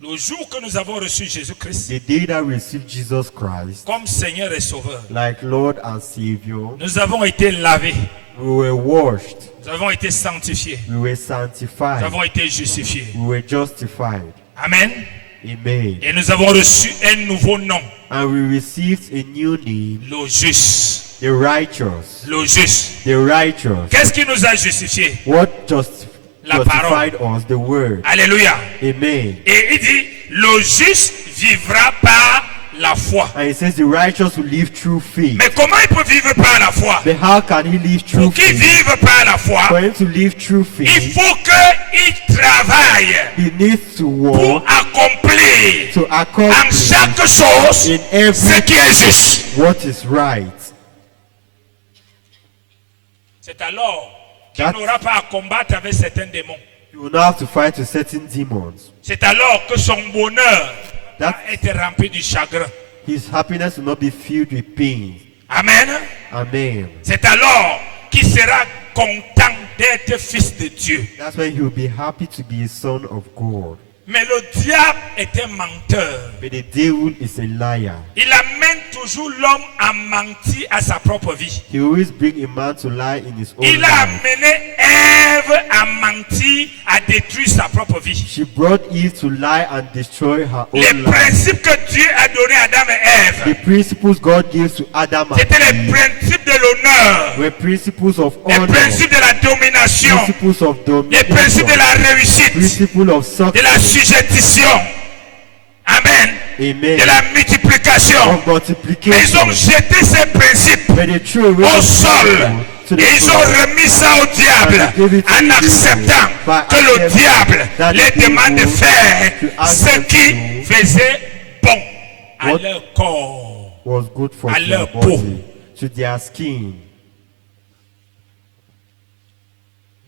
Le jour que nous avons reçu Jésus-Christ The day that we received Jesus Christ, comme Seigneur et Sauveur, like Lord and Savior, nous avons été lavés, we were washed, nous avons été sanctifiés, we were nous sanctified, avons été justifiés. we were justified. Amen. Amen. Et nous avons reçu un nouveau nom, And we received a new name, le juste. the righteous. Le juste. The righteous. Qu'est-ce qui nous a justifiés? What La justified us? The word. Alléluia. Amen. Et il dit, le juste vivra par la foi. And it says the righteous will live through faith. Mais comment il peut vivre par la foi? But how can he live through Pour qu'il faith? vive par la For foi, him to live through il faith, faut qu'il travaille he needs to pour walk accomplir to en accomplish chaque chose in every ce qui est juste. what is right. C'est alors qu'il That- n'aura pas à combattre avec certains démons. You will not have to fight with certain demons. C'est alors que son bonheur va That- être rempli du chagrin. His happiness will not be filled with pain. Amen. Amen. C'est alors qu'il sera content d'être fils de Dieu. That's when he will be happy to be a son of God. Mais le diable est un menteur. But the devil is a liar. Il amène toujours l'homme à mentir à sa propre vie. He always brings a man to lie in his own Il a life. amené Ève à mentir, à détruire sa propre vie. She brought Eve to lie and destroy her Les own life. principes que Dieu a donnés à Adam et Ève, The principles God gives to Adam and c'était les Eve principes de l'honneur, were principles of les honor, principes de la domination, principles of les principes de domination, la réussite, principles of de la success. sujétition. Amen. Amen. De la multiplication. Of Mais ils ont multiplication. jeté ces principes But they threw away au the sol principle to the et ils ont floor. remis ça au diable And they gave it to en the acceptant devil by que le accepting diable that les the demande de devil faire to ask ce them to qui do faisait bon à what leur corps. Was good for à their leur peau. body, to their skin.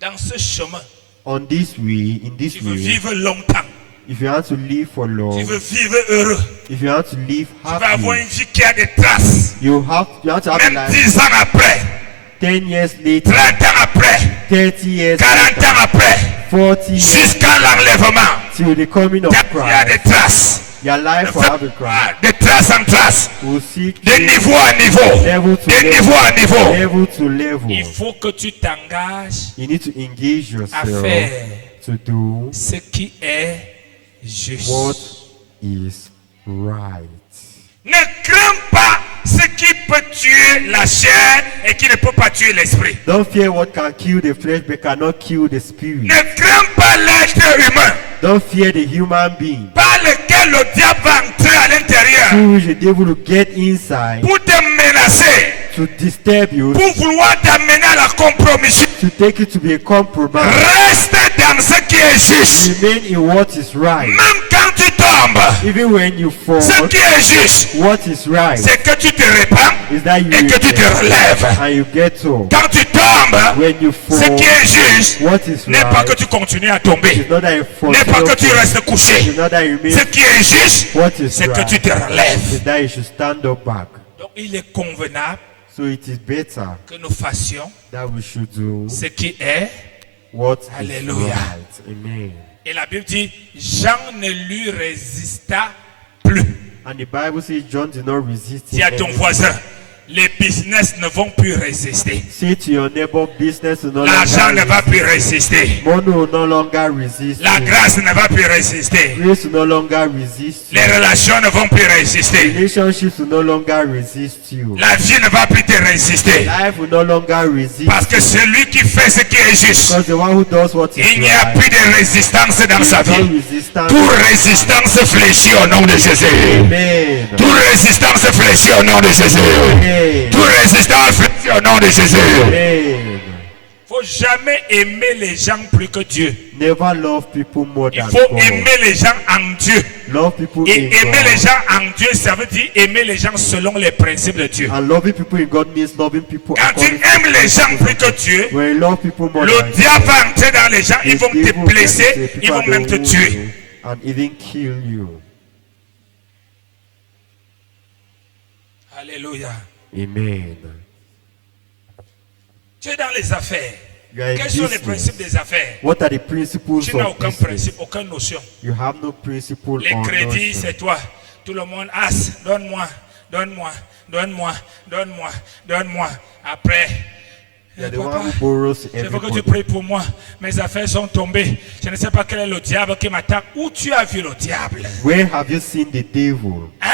Dans ce chemin, On this way, in this tu veux way, vivre longtemps, if you want to live for tu long, veux vivre heureux, if you want to live tu vas avoir happy, une vie qui a des traces. you have to have a Même life 10 ans après, 10 years later, 30 ans après, 30 years 40 later, ans après, 40 years jusqu'à l'enlèvement, till the coming of il y a des Christ. traces. Your life will have a Christ. De traces en traces, Will see de niveau à niveau, level to de niveau à niveau. level to level. Il faut que tu t'engages You need to engage à yourself faire to do ce qui est juste. what is right. Ne crains pas ce qui peut tuer la chair et qui ne peut pas tuer l'esprit. Don't fear what can kill the flesh but cannot kill the spirit. Ne crains pas l'être humain Don't fear the human being par lequel le diable va entrer à l'intérieur through which the devil will get inside pour te menacer, to disturb you, pour vouloir t'amener à la compromission. to take you to be a compromise. Reste dans ce qui est juste. Remain in what is right. Même quand tu tombes, Even when you fall, ce qui est juste, what is right c'est que tu te répands is that you et que tu te repent relèves. and you get up. Quand tu tombes, When you ce fall, qui est juste what is n'est pas que right tu continues à tomber, is not that you fall, n'est pas que tu restes couché. is not that you Ce remain, qui est juste, what is c'est que tu right te relèves. is that you should stand up back. Donc il est convenable So it is better que nous fassions that we should do ce qui est. what is Alléluia. right. Amen. Et la Bible dit, Jean ne lui résista plus. And the Bible says John did not resist Dis him à ton anymore. voisin, les business ne vont plus résister. See to your neighbor, business will no L'argent ne longer va plus resist. résister. Money will no longer resist La you. grâce ne va plus résister. Grace will no longer resist you. Les relations ne vont plus résister. Relationships will no longer resist you. La vie ne va plus te résister. Life will no longer resist Parce que you. celui qui fait ce qui est juste, Because the one who does what is il n'y a right, plus de résistance dans sa no vie. resistance. Toute résistance fléchit au nom de Jésus. Amen. Toute résistance fléchit au nom de Jésus. Amen. Toute résistance fléchit au nom de Jésus. Amen. Il ne faut jamais aimer les gens plus que Dieu. Never love people more Il than faut God. aimer les gens en Dieu. Love people Et in aimer les God. gens en Dieu, ça veut dire aimer les gens selon les principes de Dieu. And loving people in God means loving people Quand tu according to aimes les gens plus que Dieu, When you love people more le than diable va entrer dans les gens, ils the vont evil te blesser, people ils vont that même te wound tuer. you and even kill you. Alléluia. Amen. Tu es dans les affaires. You are in Quels sont les business. principes des affaires? What are the principles Tu n'as of aucun business? principe, aucune notion. You have no principle Les or crédits, notion. c'est toi. Tout le monde, donne-moi, donne-moi, donne-moi, donne-moi, donne-moi. Après, You are the papa, one who borrows je veux que tu everybody. pries pour moi. Mes affaires sont tombées. Je ne sais pas quel est le diable qui m'attaque. Où tu as vu le diable? Where have you seen the devil? Hein?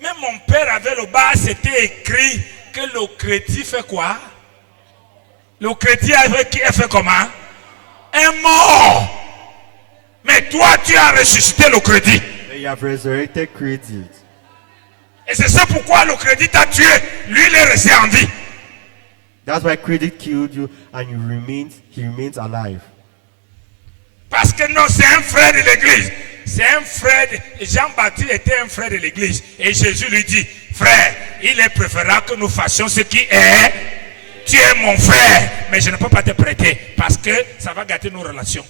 Même mon père avait le bas, c'était écrit que le crédit fait quoi? Le crédit avec qui est fait comment? Est mort. Mais toi, tu as ressuscité le crédit. You have resurrected credit. Et c'est ça pourquoi le crédit t'a tué. Lui, il est resté en vie. That's why credit killed you and he remains alive. Parce que non, c'est un frère de l'église. C'est un frère. Jean-Baptiste était un frère de l'église. Et Jésus lui dit, frère, il est préférable que nous fassions ce qui est. Tu es mon frère, mais je ne peux pas te prêter parce que ça va gâter nos relations.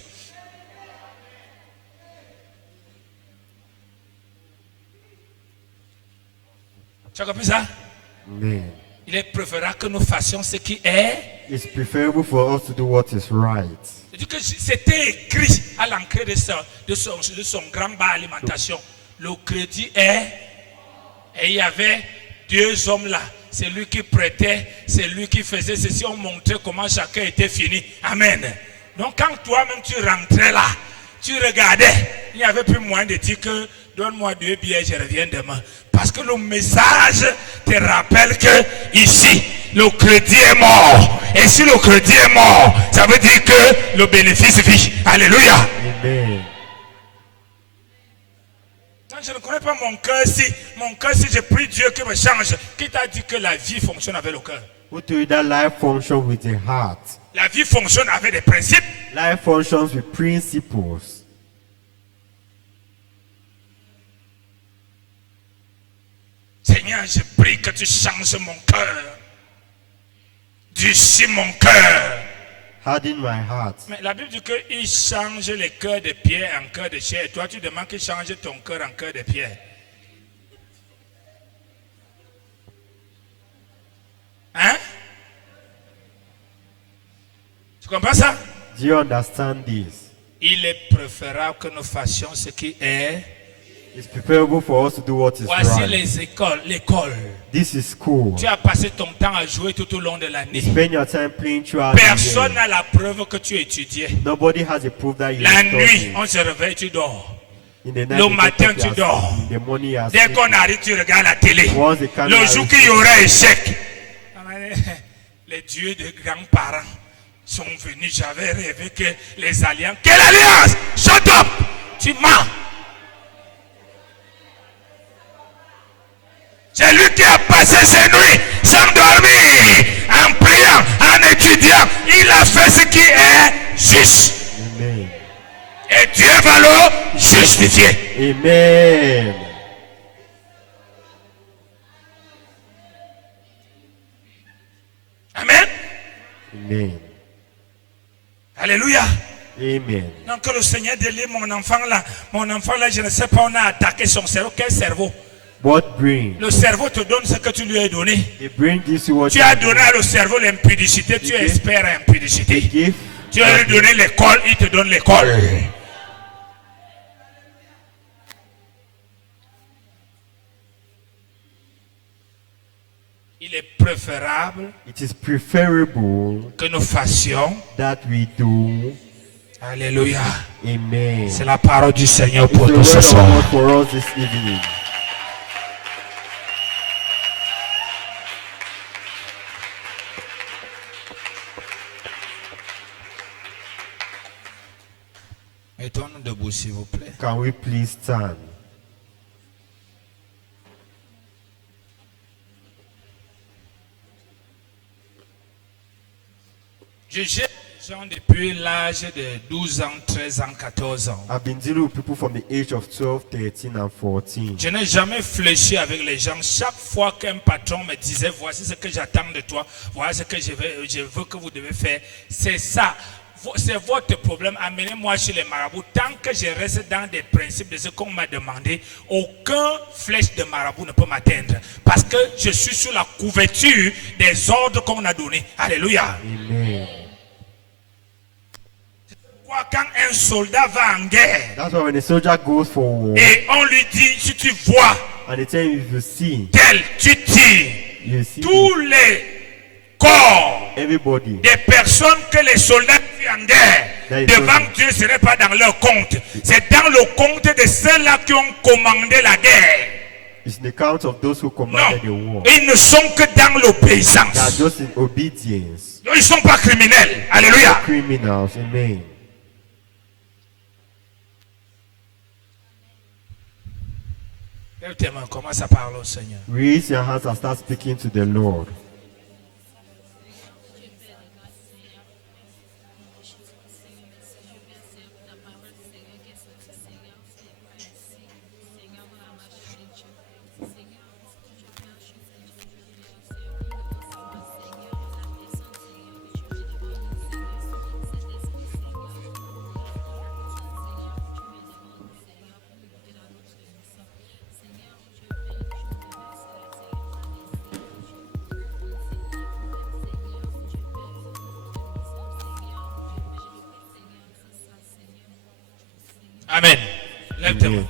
Tu as compris ça? Amen. Il est préférable que nous fassions ce qui est. It's preferable for us to do what is right. C'est-à-dire que c'était écrit à l'entrée de son grand bar alimentation. Le crédit est. Et il y avait deux hommes là. C'est lui qui prêtait, c'est lui qui faisait ceci. On montrait comment chacun était fini. Amen. Donc quand toi-même tu rentrais là, tu regardais, il n'y avait plus moyen de dire que donne-moi 2 billets, je reviens demain. Parce que le message te rappelle que ici, le crédit est mort. Et si le crédit est mort, ça veut dire que le bénéfice vit. Alléluia. Amen. Je ne connais pas mon cœur si je prie Dieu qui me change. Qui t'a dit que la vie fonctionne avec le cœur? Who told you that life functions with the heart? La vie fonctionne avec des principes. Life functions with principles. Seigneur, je prie que tu changes mon cœur. Durcis mon cœur. Harden my heart. Mais la Bible dit qu'il change les cœurs de pierre en cœur de chair. Et toi, tu demandes qu'il change ton cœur en cœur de pierre. Hein? Tu comprends ça? Do you understand this? Il est préférable que nous fassions ce qui est. It's preferable for us to do what is Voici right. l'école. This is school. Tu as passé ton temps à jouer tout au long de l'année. Spend your time playing throughout the Personne year. n'a la preuve que tu étudiais. Nobody has a proof that you La are nuit, studying. on se réveille, tu dors. In the night, le you get matin, up, tu you are dors. sleeping. In the morning, you are Dès sleeping. qu'on arrive, tu regardes la télé. Once the camera Le jour is- qu'il y aura échec, les dieux de grands-parents sont venus. J'avais rêvé que les alliances. Quelle alliance? Shut up! Tu mens. C'est lui qui a passé ses nuits sans dormir, en priant, en étudiant. Il a fait ce qui est juste. Amen. Et Dieu va le justifier. Amen. Amen. Amen. Alléluia. Amen. Donc que le Seigneur délivre mon enfant là, je ne sais pas, on a attaqué son cerveau. Quel cerveau? What brain? Le cerveau te donne ce que tu lui as donné. The brain gives you what Tu you as donné à le cerveau l'impudicité, tu es expert en impudicité. give. Tu as lui donné l'école, il te donne l'école. il est préférable it is preferable que nous fassions. that we do. Alléluia. Amen. C'est la parole du Seigneur It's pour the nous ce word of soir. God for us this evening. Mettons-nous debout, s'il vous plaît. Can we please stand? Je gère les gens depuis l'âge de 12 ans, 13 ans, 14 ans. I've been dealing with people from the age of 12, 13, and 14. Je n'ai jamais fléchi avec les gens. Chaque fois qu'un patron me disait, voici ce que j'attends de toi, voici ce que je veux que vous devez faire, c'est ça. C'est votre problème. Amenez-moi chez les marabouts. Tant que je reste dans des principes de ce qu'on m'a demandé, aucun flèche de marabout ne peut m'atteindre. Parce que je suis sous la couverture des ordres qu'on a donnés. Alléluia. Amen. Quand un soldat va en guerre, That's why when a soldier goes for war, et on lui dit, si tu vois and they tell you if you see, tel, tu tires. you see Tous les corps everybody. des personnes que les soldats tuent en guerre That is devant so. Dieu ne serait pas dans leur compte. C'est dans le compte de ceux-là qui ont commandé la guerre. It's in the count of those who Non, commanded the war. ils ne sont que dans They are l'obéissance. just in obedience. Ils ne sont pas criminels. Alléluia. Criminals. Amen. Lève tes mains, commence à parler au Seigneur. Raise your hands and start speaking to the Lord. Amen. Lève tes mains. Amen.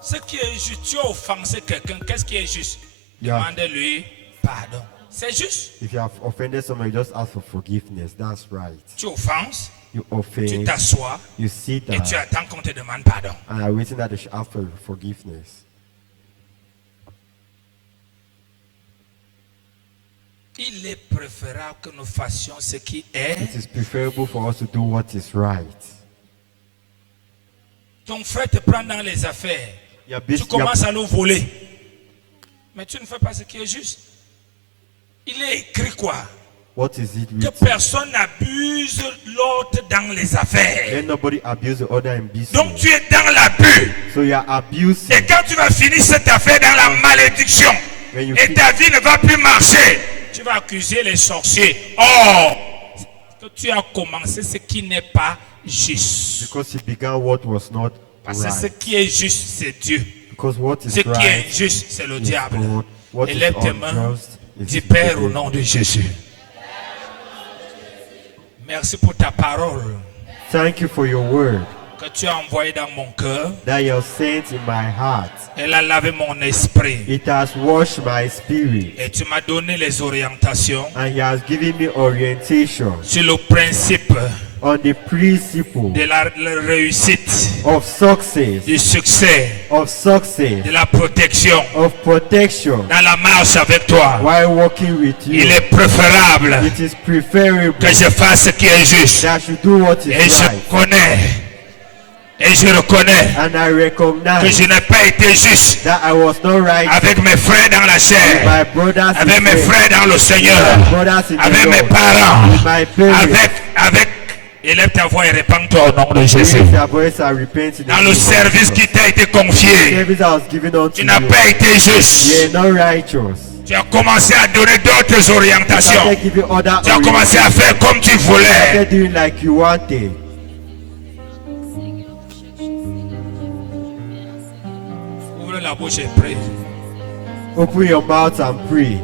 Ce qui est juste, tu as offensé quelqu'un, qu'est-ce qui est juste? Yeah. Demandez-lui pardon. C'est juste. If you have offended someone, you just ask for forgiveness. That's right. Tu offenses, You tu offend, t'assois you sit et tu down, attends qu'on te demande pardon. and are waiting that they should ask for forgiveness. Il est préférable que nous fassions ce qui est. It is preferable for us to do what is right. Ton frère te prend dans les affaires. Your Tu business, commences à le voler. Mais tu ne fais pas ce qui est juste. Il est écrit quoi? what is it Que written? personne n'abuse l'autre dans les affaires. Let nobody abuse the other in business. Donc tu es dans l'abus. So you are abusing. Et quand tu vas finir cette affaire dans la malédiction, When you et ta vie ne va plus marcher, tu vas accuser les sorciers. Oh, que tu as commencé ce qui n'est pas juste. Because he began what was not Parce que ce right. qui est juste, c'est Dieu. Because what is Ce qui est right injuste, c'est le is diable. God. What is Élève tes mains. unjust is Dis the Père au devil. nom de Jésus. Merci pour ta parole Thank you for your word que tu as envoyée dans mon cœur. that you have sent in my heart. Elle a lavé mon esprit. It has washed my spirit, Et tu m'as donné les orientations and he has given me orientation sur le principe on the principle de la réussite, of success, du succès, de la protection of protection dans la marche avec toi. while walking with Il you. est préférable It is preferable que je fasse ce qui est juste. that I should do what is Et je right. reconnais, et je reconnais And I que recognize je n'ai pas été juste that I was not right avec mes frères dans la with chair, my brothers avec in mes faith, frères dans le Seigneur, my brothers in avec the mes Lord, parents, with my parents. avec, élève ta voix et répands-toi au nom de Jésus. Raise their voice and repent in the Dans name le of service Jesus. qui t'a été confié, Service that was given unto tu n'as you. pas été juste. You are not righteous. Tu as commencé à donner d'autres You orientations. started giving other Tu as commencé à faire comme tu voulais. started doing like you wanted. Ouvre la bouche et prie. Open your mouth and pray.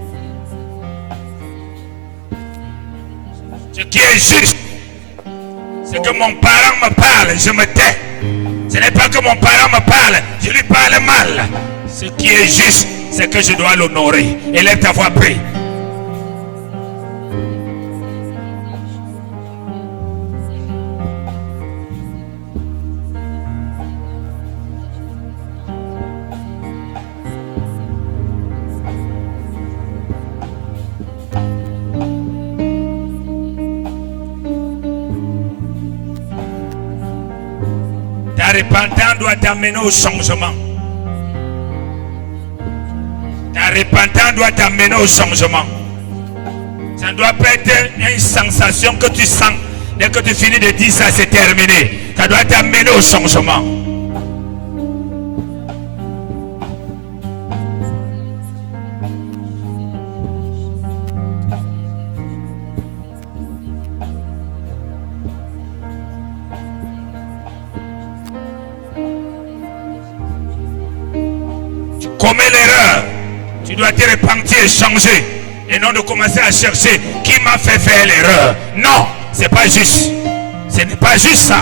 Ce qui est juste, c'est que mon parent me parle, je me tais. Ce n'est pas que mon parent me parle, je lui parle mal. Ce qui est juste, c'est que je dois l'honorer. Élève ta voix, prie. Ta repentance doit t'amener au changement. Ta repentance doit t'amener au changement. Ça ne doit pas être une sensation que tu sens. Dès que tu finis de dire ça, c'est terminé. Ça doit t'amener au changement. Tu commets l'erreur. Tu dois te repentir et changer. Et non de commencer à chercher qui m'a fait faire l'erreur. Non, c'est pas juste. Ce n'est pas juste ça.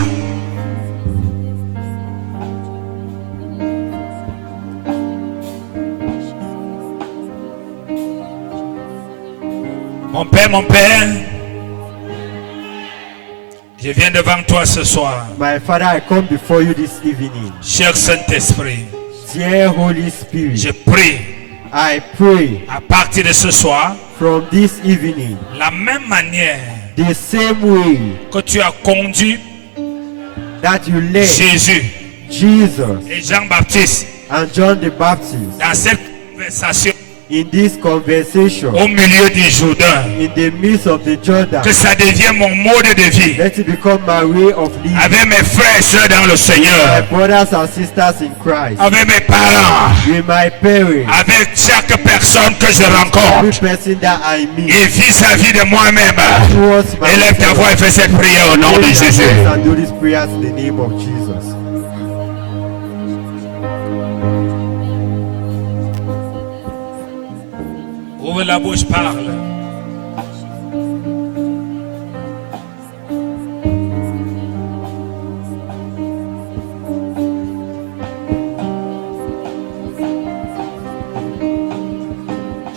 Mon Père, je viens devant toi ce soir. My Father, I come before you this evening. Cher Saint-Esprit, Dear Holy Spirit, je prie I pray à partir de ce soir, from this evening, la même manière the same way que tu as conduit that you led Jésus Jesus et Jean-Baptiste and John the Baptist dans cette conversation in this conversation au milieu du Jourdain, in the midst of the Jordan, que ça devienne mon mode de vie let it become my way of living. avec mes frères et sœurs dans le My Seigneur, brothers and sisters in Christ, avec mes parents, with my parents, avec chaque personne que je every rencontre person that I meet, et vis-à-vis de moi-même. towards my Élève ta voix et fais cette prière au nom de Raise your Jésus. voice and do these prayers in the name of Jesus. Ouvre la bouche, parle.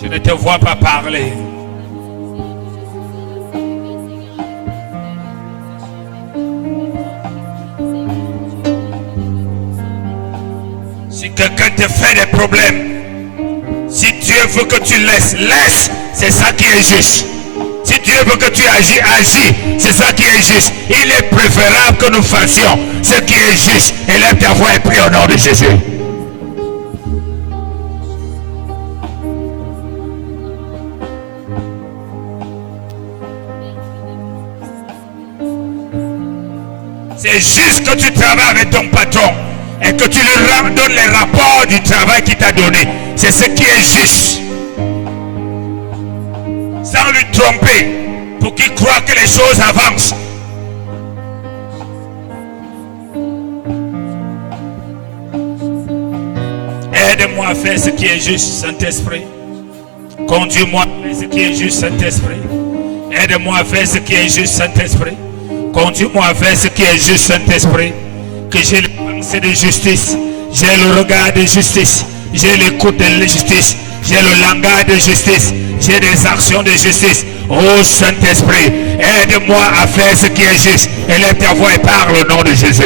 Je ne te vois pas parler. Si quelqu'un te fait des problèmes, si Dieu veut que tu laisses, laisse. C'est ça qui est juste. Si Dieu veut que tu agis, agis. C'est ça qui est juste. Il est préférable que nous fassions ce qui est juste. Élève ta voix et prie au nom de Jésus. C'est juste que tu travailles avec ton patron et que tu lui donnes les rapports du travail qu'il t'a donné. C'est ce qui est juste. Sans lui tromper, pour qu'il croie que les choses avancent. Aide-moi à faire ce qui est juste, Saint-Esprit. Conduis-moi à faire ce qui est juste, Saint-Esprit. Aide-moi à faire ce qui est juste, Saint-Esprit. Conduis-moi à faire ce qui est juste, Saint-Esprit. Que j'ai les pensées de justice, j'ai le regard de justice, j'ai l'écoute de justice, j'ai le langage de justice, j'ai des actions de justice. Oh Saint-Esprit, aide-moi à faire ce qui est juste. Élève ta voix et parle au nom de Jésus.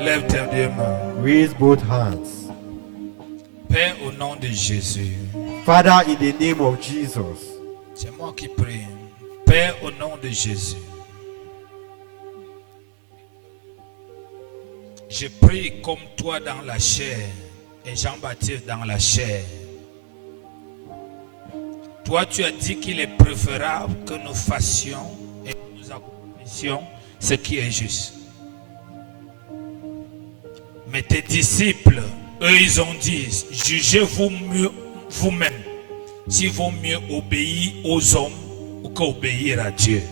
Lève tes deux mains. Raise both hands. Père, au nom de Jésus. Father, in the name of Jesus. C'est moi qui prie. Père, au nom de Jésus. Je prie comme toi dans la chair et Jean-Baptiste dans la chair. Toi, tu as dit qu'il est préférable que nous fassions et que nous accomplissions ce qui est juste. Mais tes disciples, eux, ils ont dit, jugez-vous mieux vous-même, s'il vaut mieux obéir aux hommes ou qu'obéir à Dieu.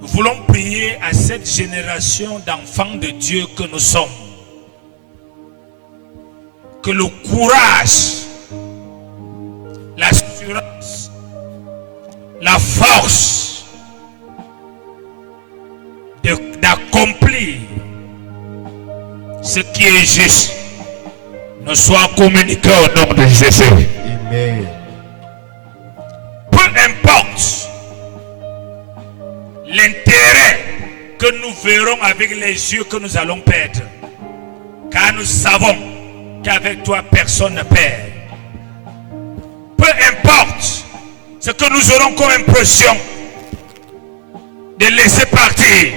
Nous voulons prier à cette génération d'enfants de Dieu que nous sommes. Que le courage, l'assurance, la force d'accomplir ce qui est juste nous soit communiqué au nom de Jésus. Amen. Peu importe l'intérêt que nous verrons avec les yeux que nous allons perdre, car nous savons qu'avec toi personne ne perd. Peu importe ce que nous aurons comme impression de laisser partir,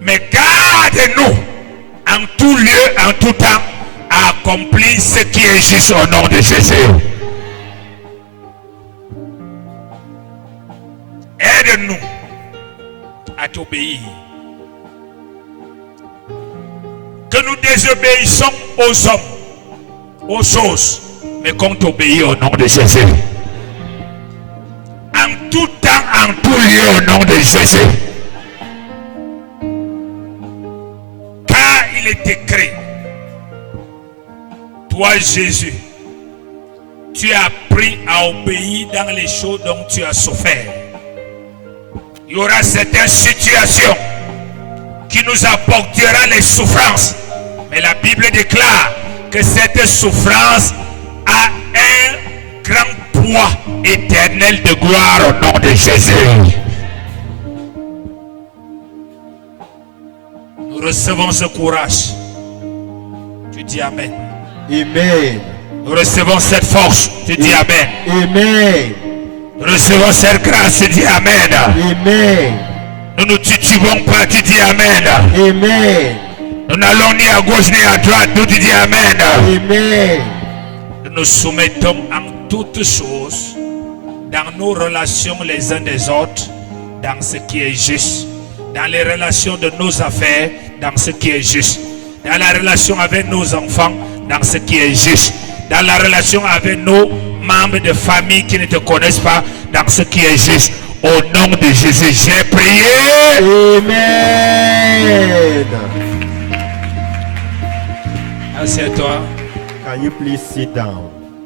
mais garde-nous en tout lieu, en tout temps, à accomplir ce qui est juste au nom de Jésus. Aide-nous à t'obéir. Que nous désobéissons aux hommes, aux choses, mais qu'on t'obéit au nom de Jésus. En tout temps, en tout lieu, au nom de Jésus. Car il est écrit, toi Jésus, tu as appris à obéir dans les choses dont tu as souffert. Il y aura certaines situations qui nous apportera les souffrances. Mais la Bible déclare que cette souffrance a un grand poids éternel de gloire au nom de Jésus. Nous recevons ce courage. Tu dis Amen. Amen. Nous recevons cette force. Tu dis Amen. Amen. Nous recevons cette grâce. Tu dis Amen. Amen. Nous ne titubons pas. Tu dis Amen. Amen. Nous n'allons ni à gauche ni à droite. Nous tu dis Amen. Amen. Nous nous soumettons en toutes choses, dans nos relations les uns des autres, dans ce qui est juste, dans les relations de nos affaires, dans ce qui est juste, dans la relation avec nos enfants, dans ce qui est juste, dans la relation avec nos membres de famille qui ne te connaissent pas, dans ce qui est juste. Au nom de Jésus, j'ai prié. Amen. Assieds-toi. Can you please sit down?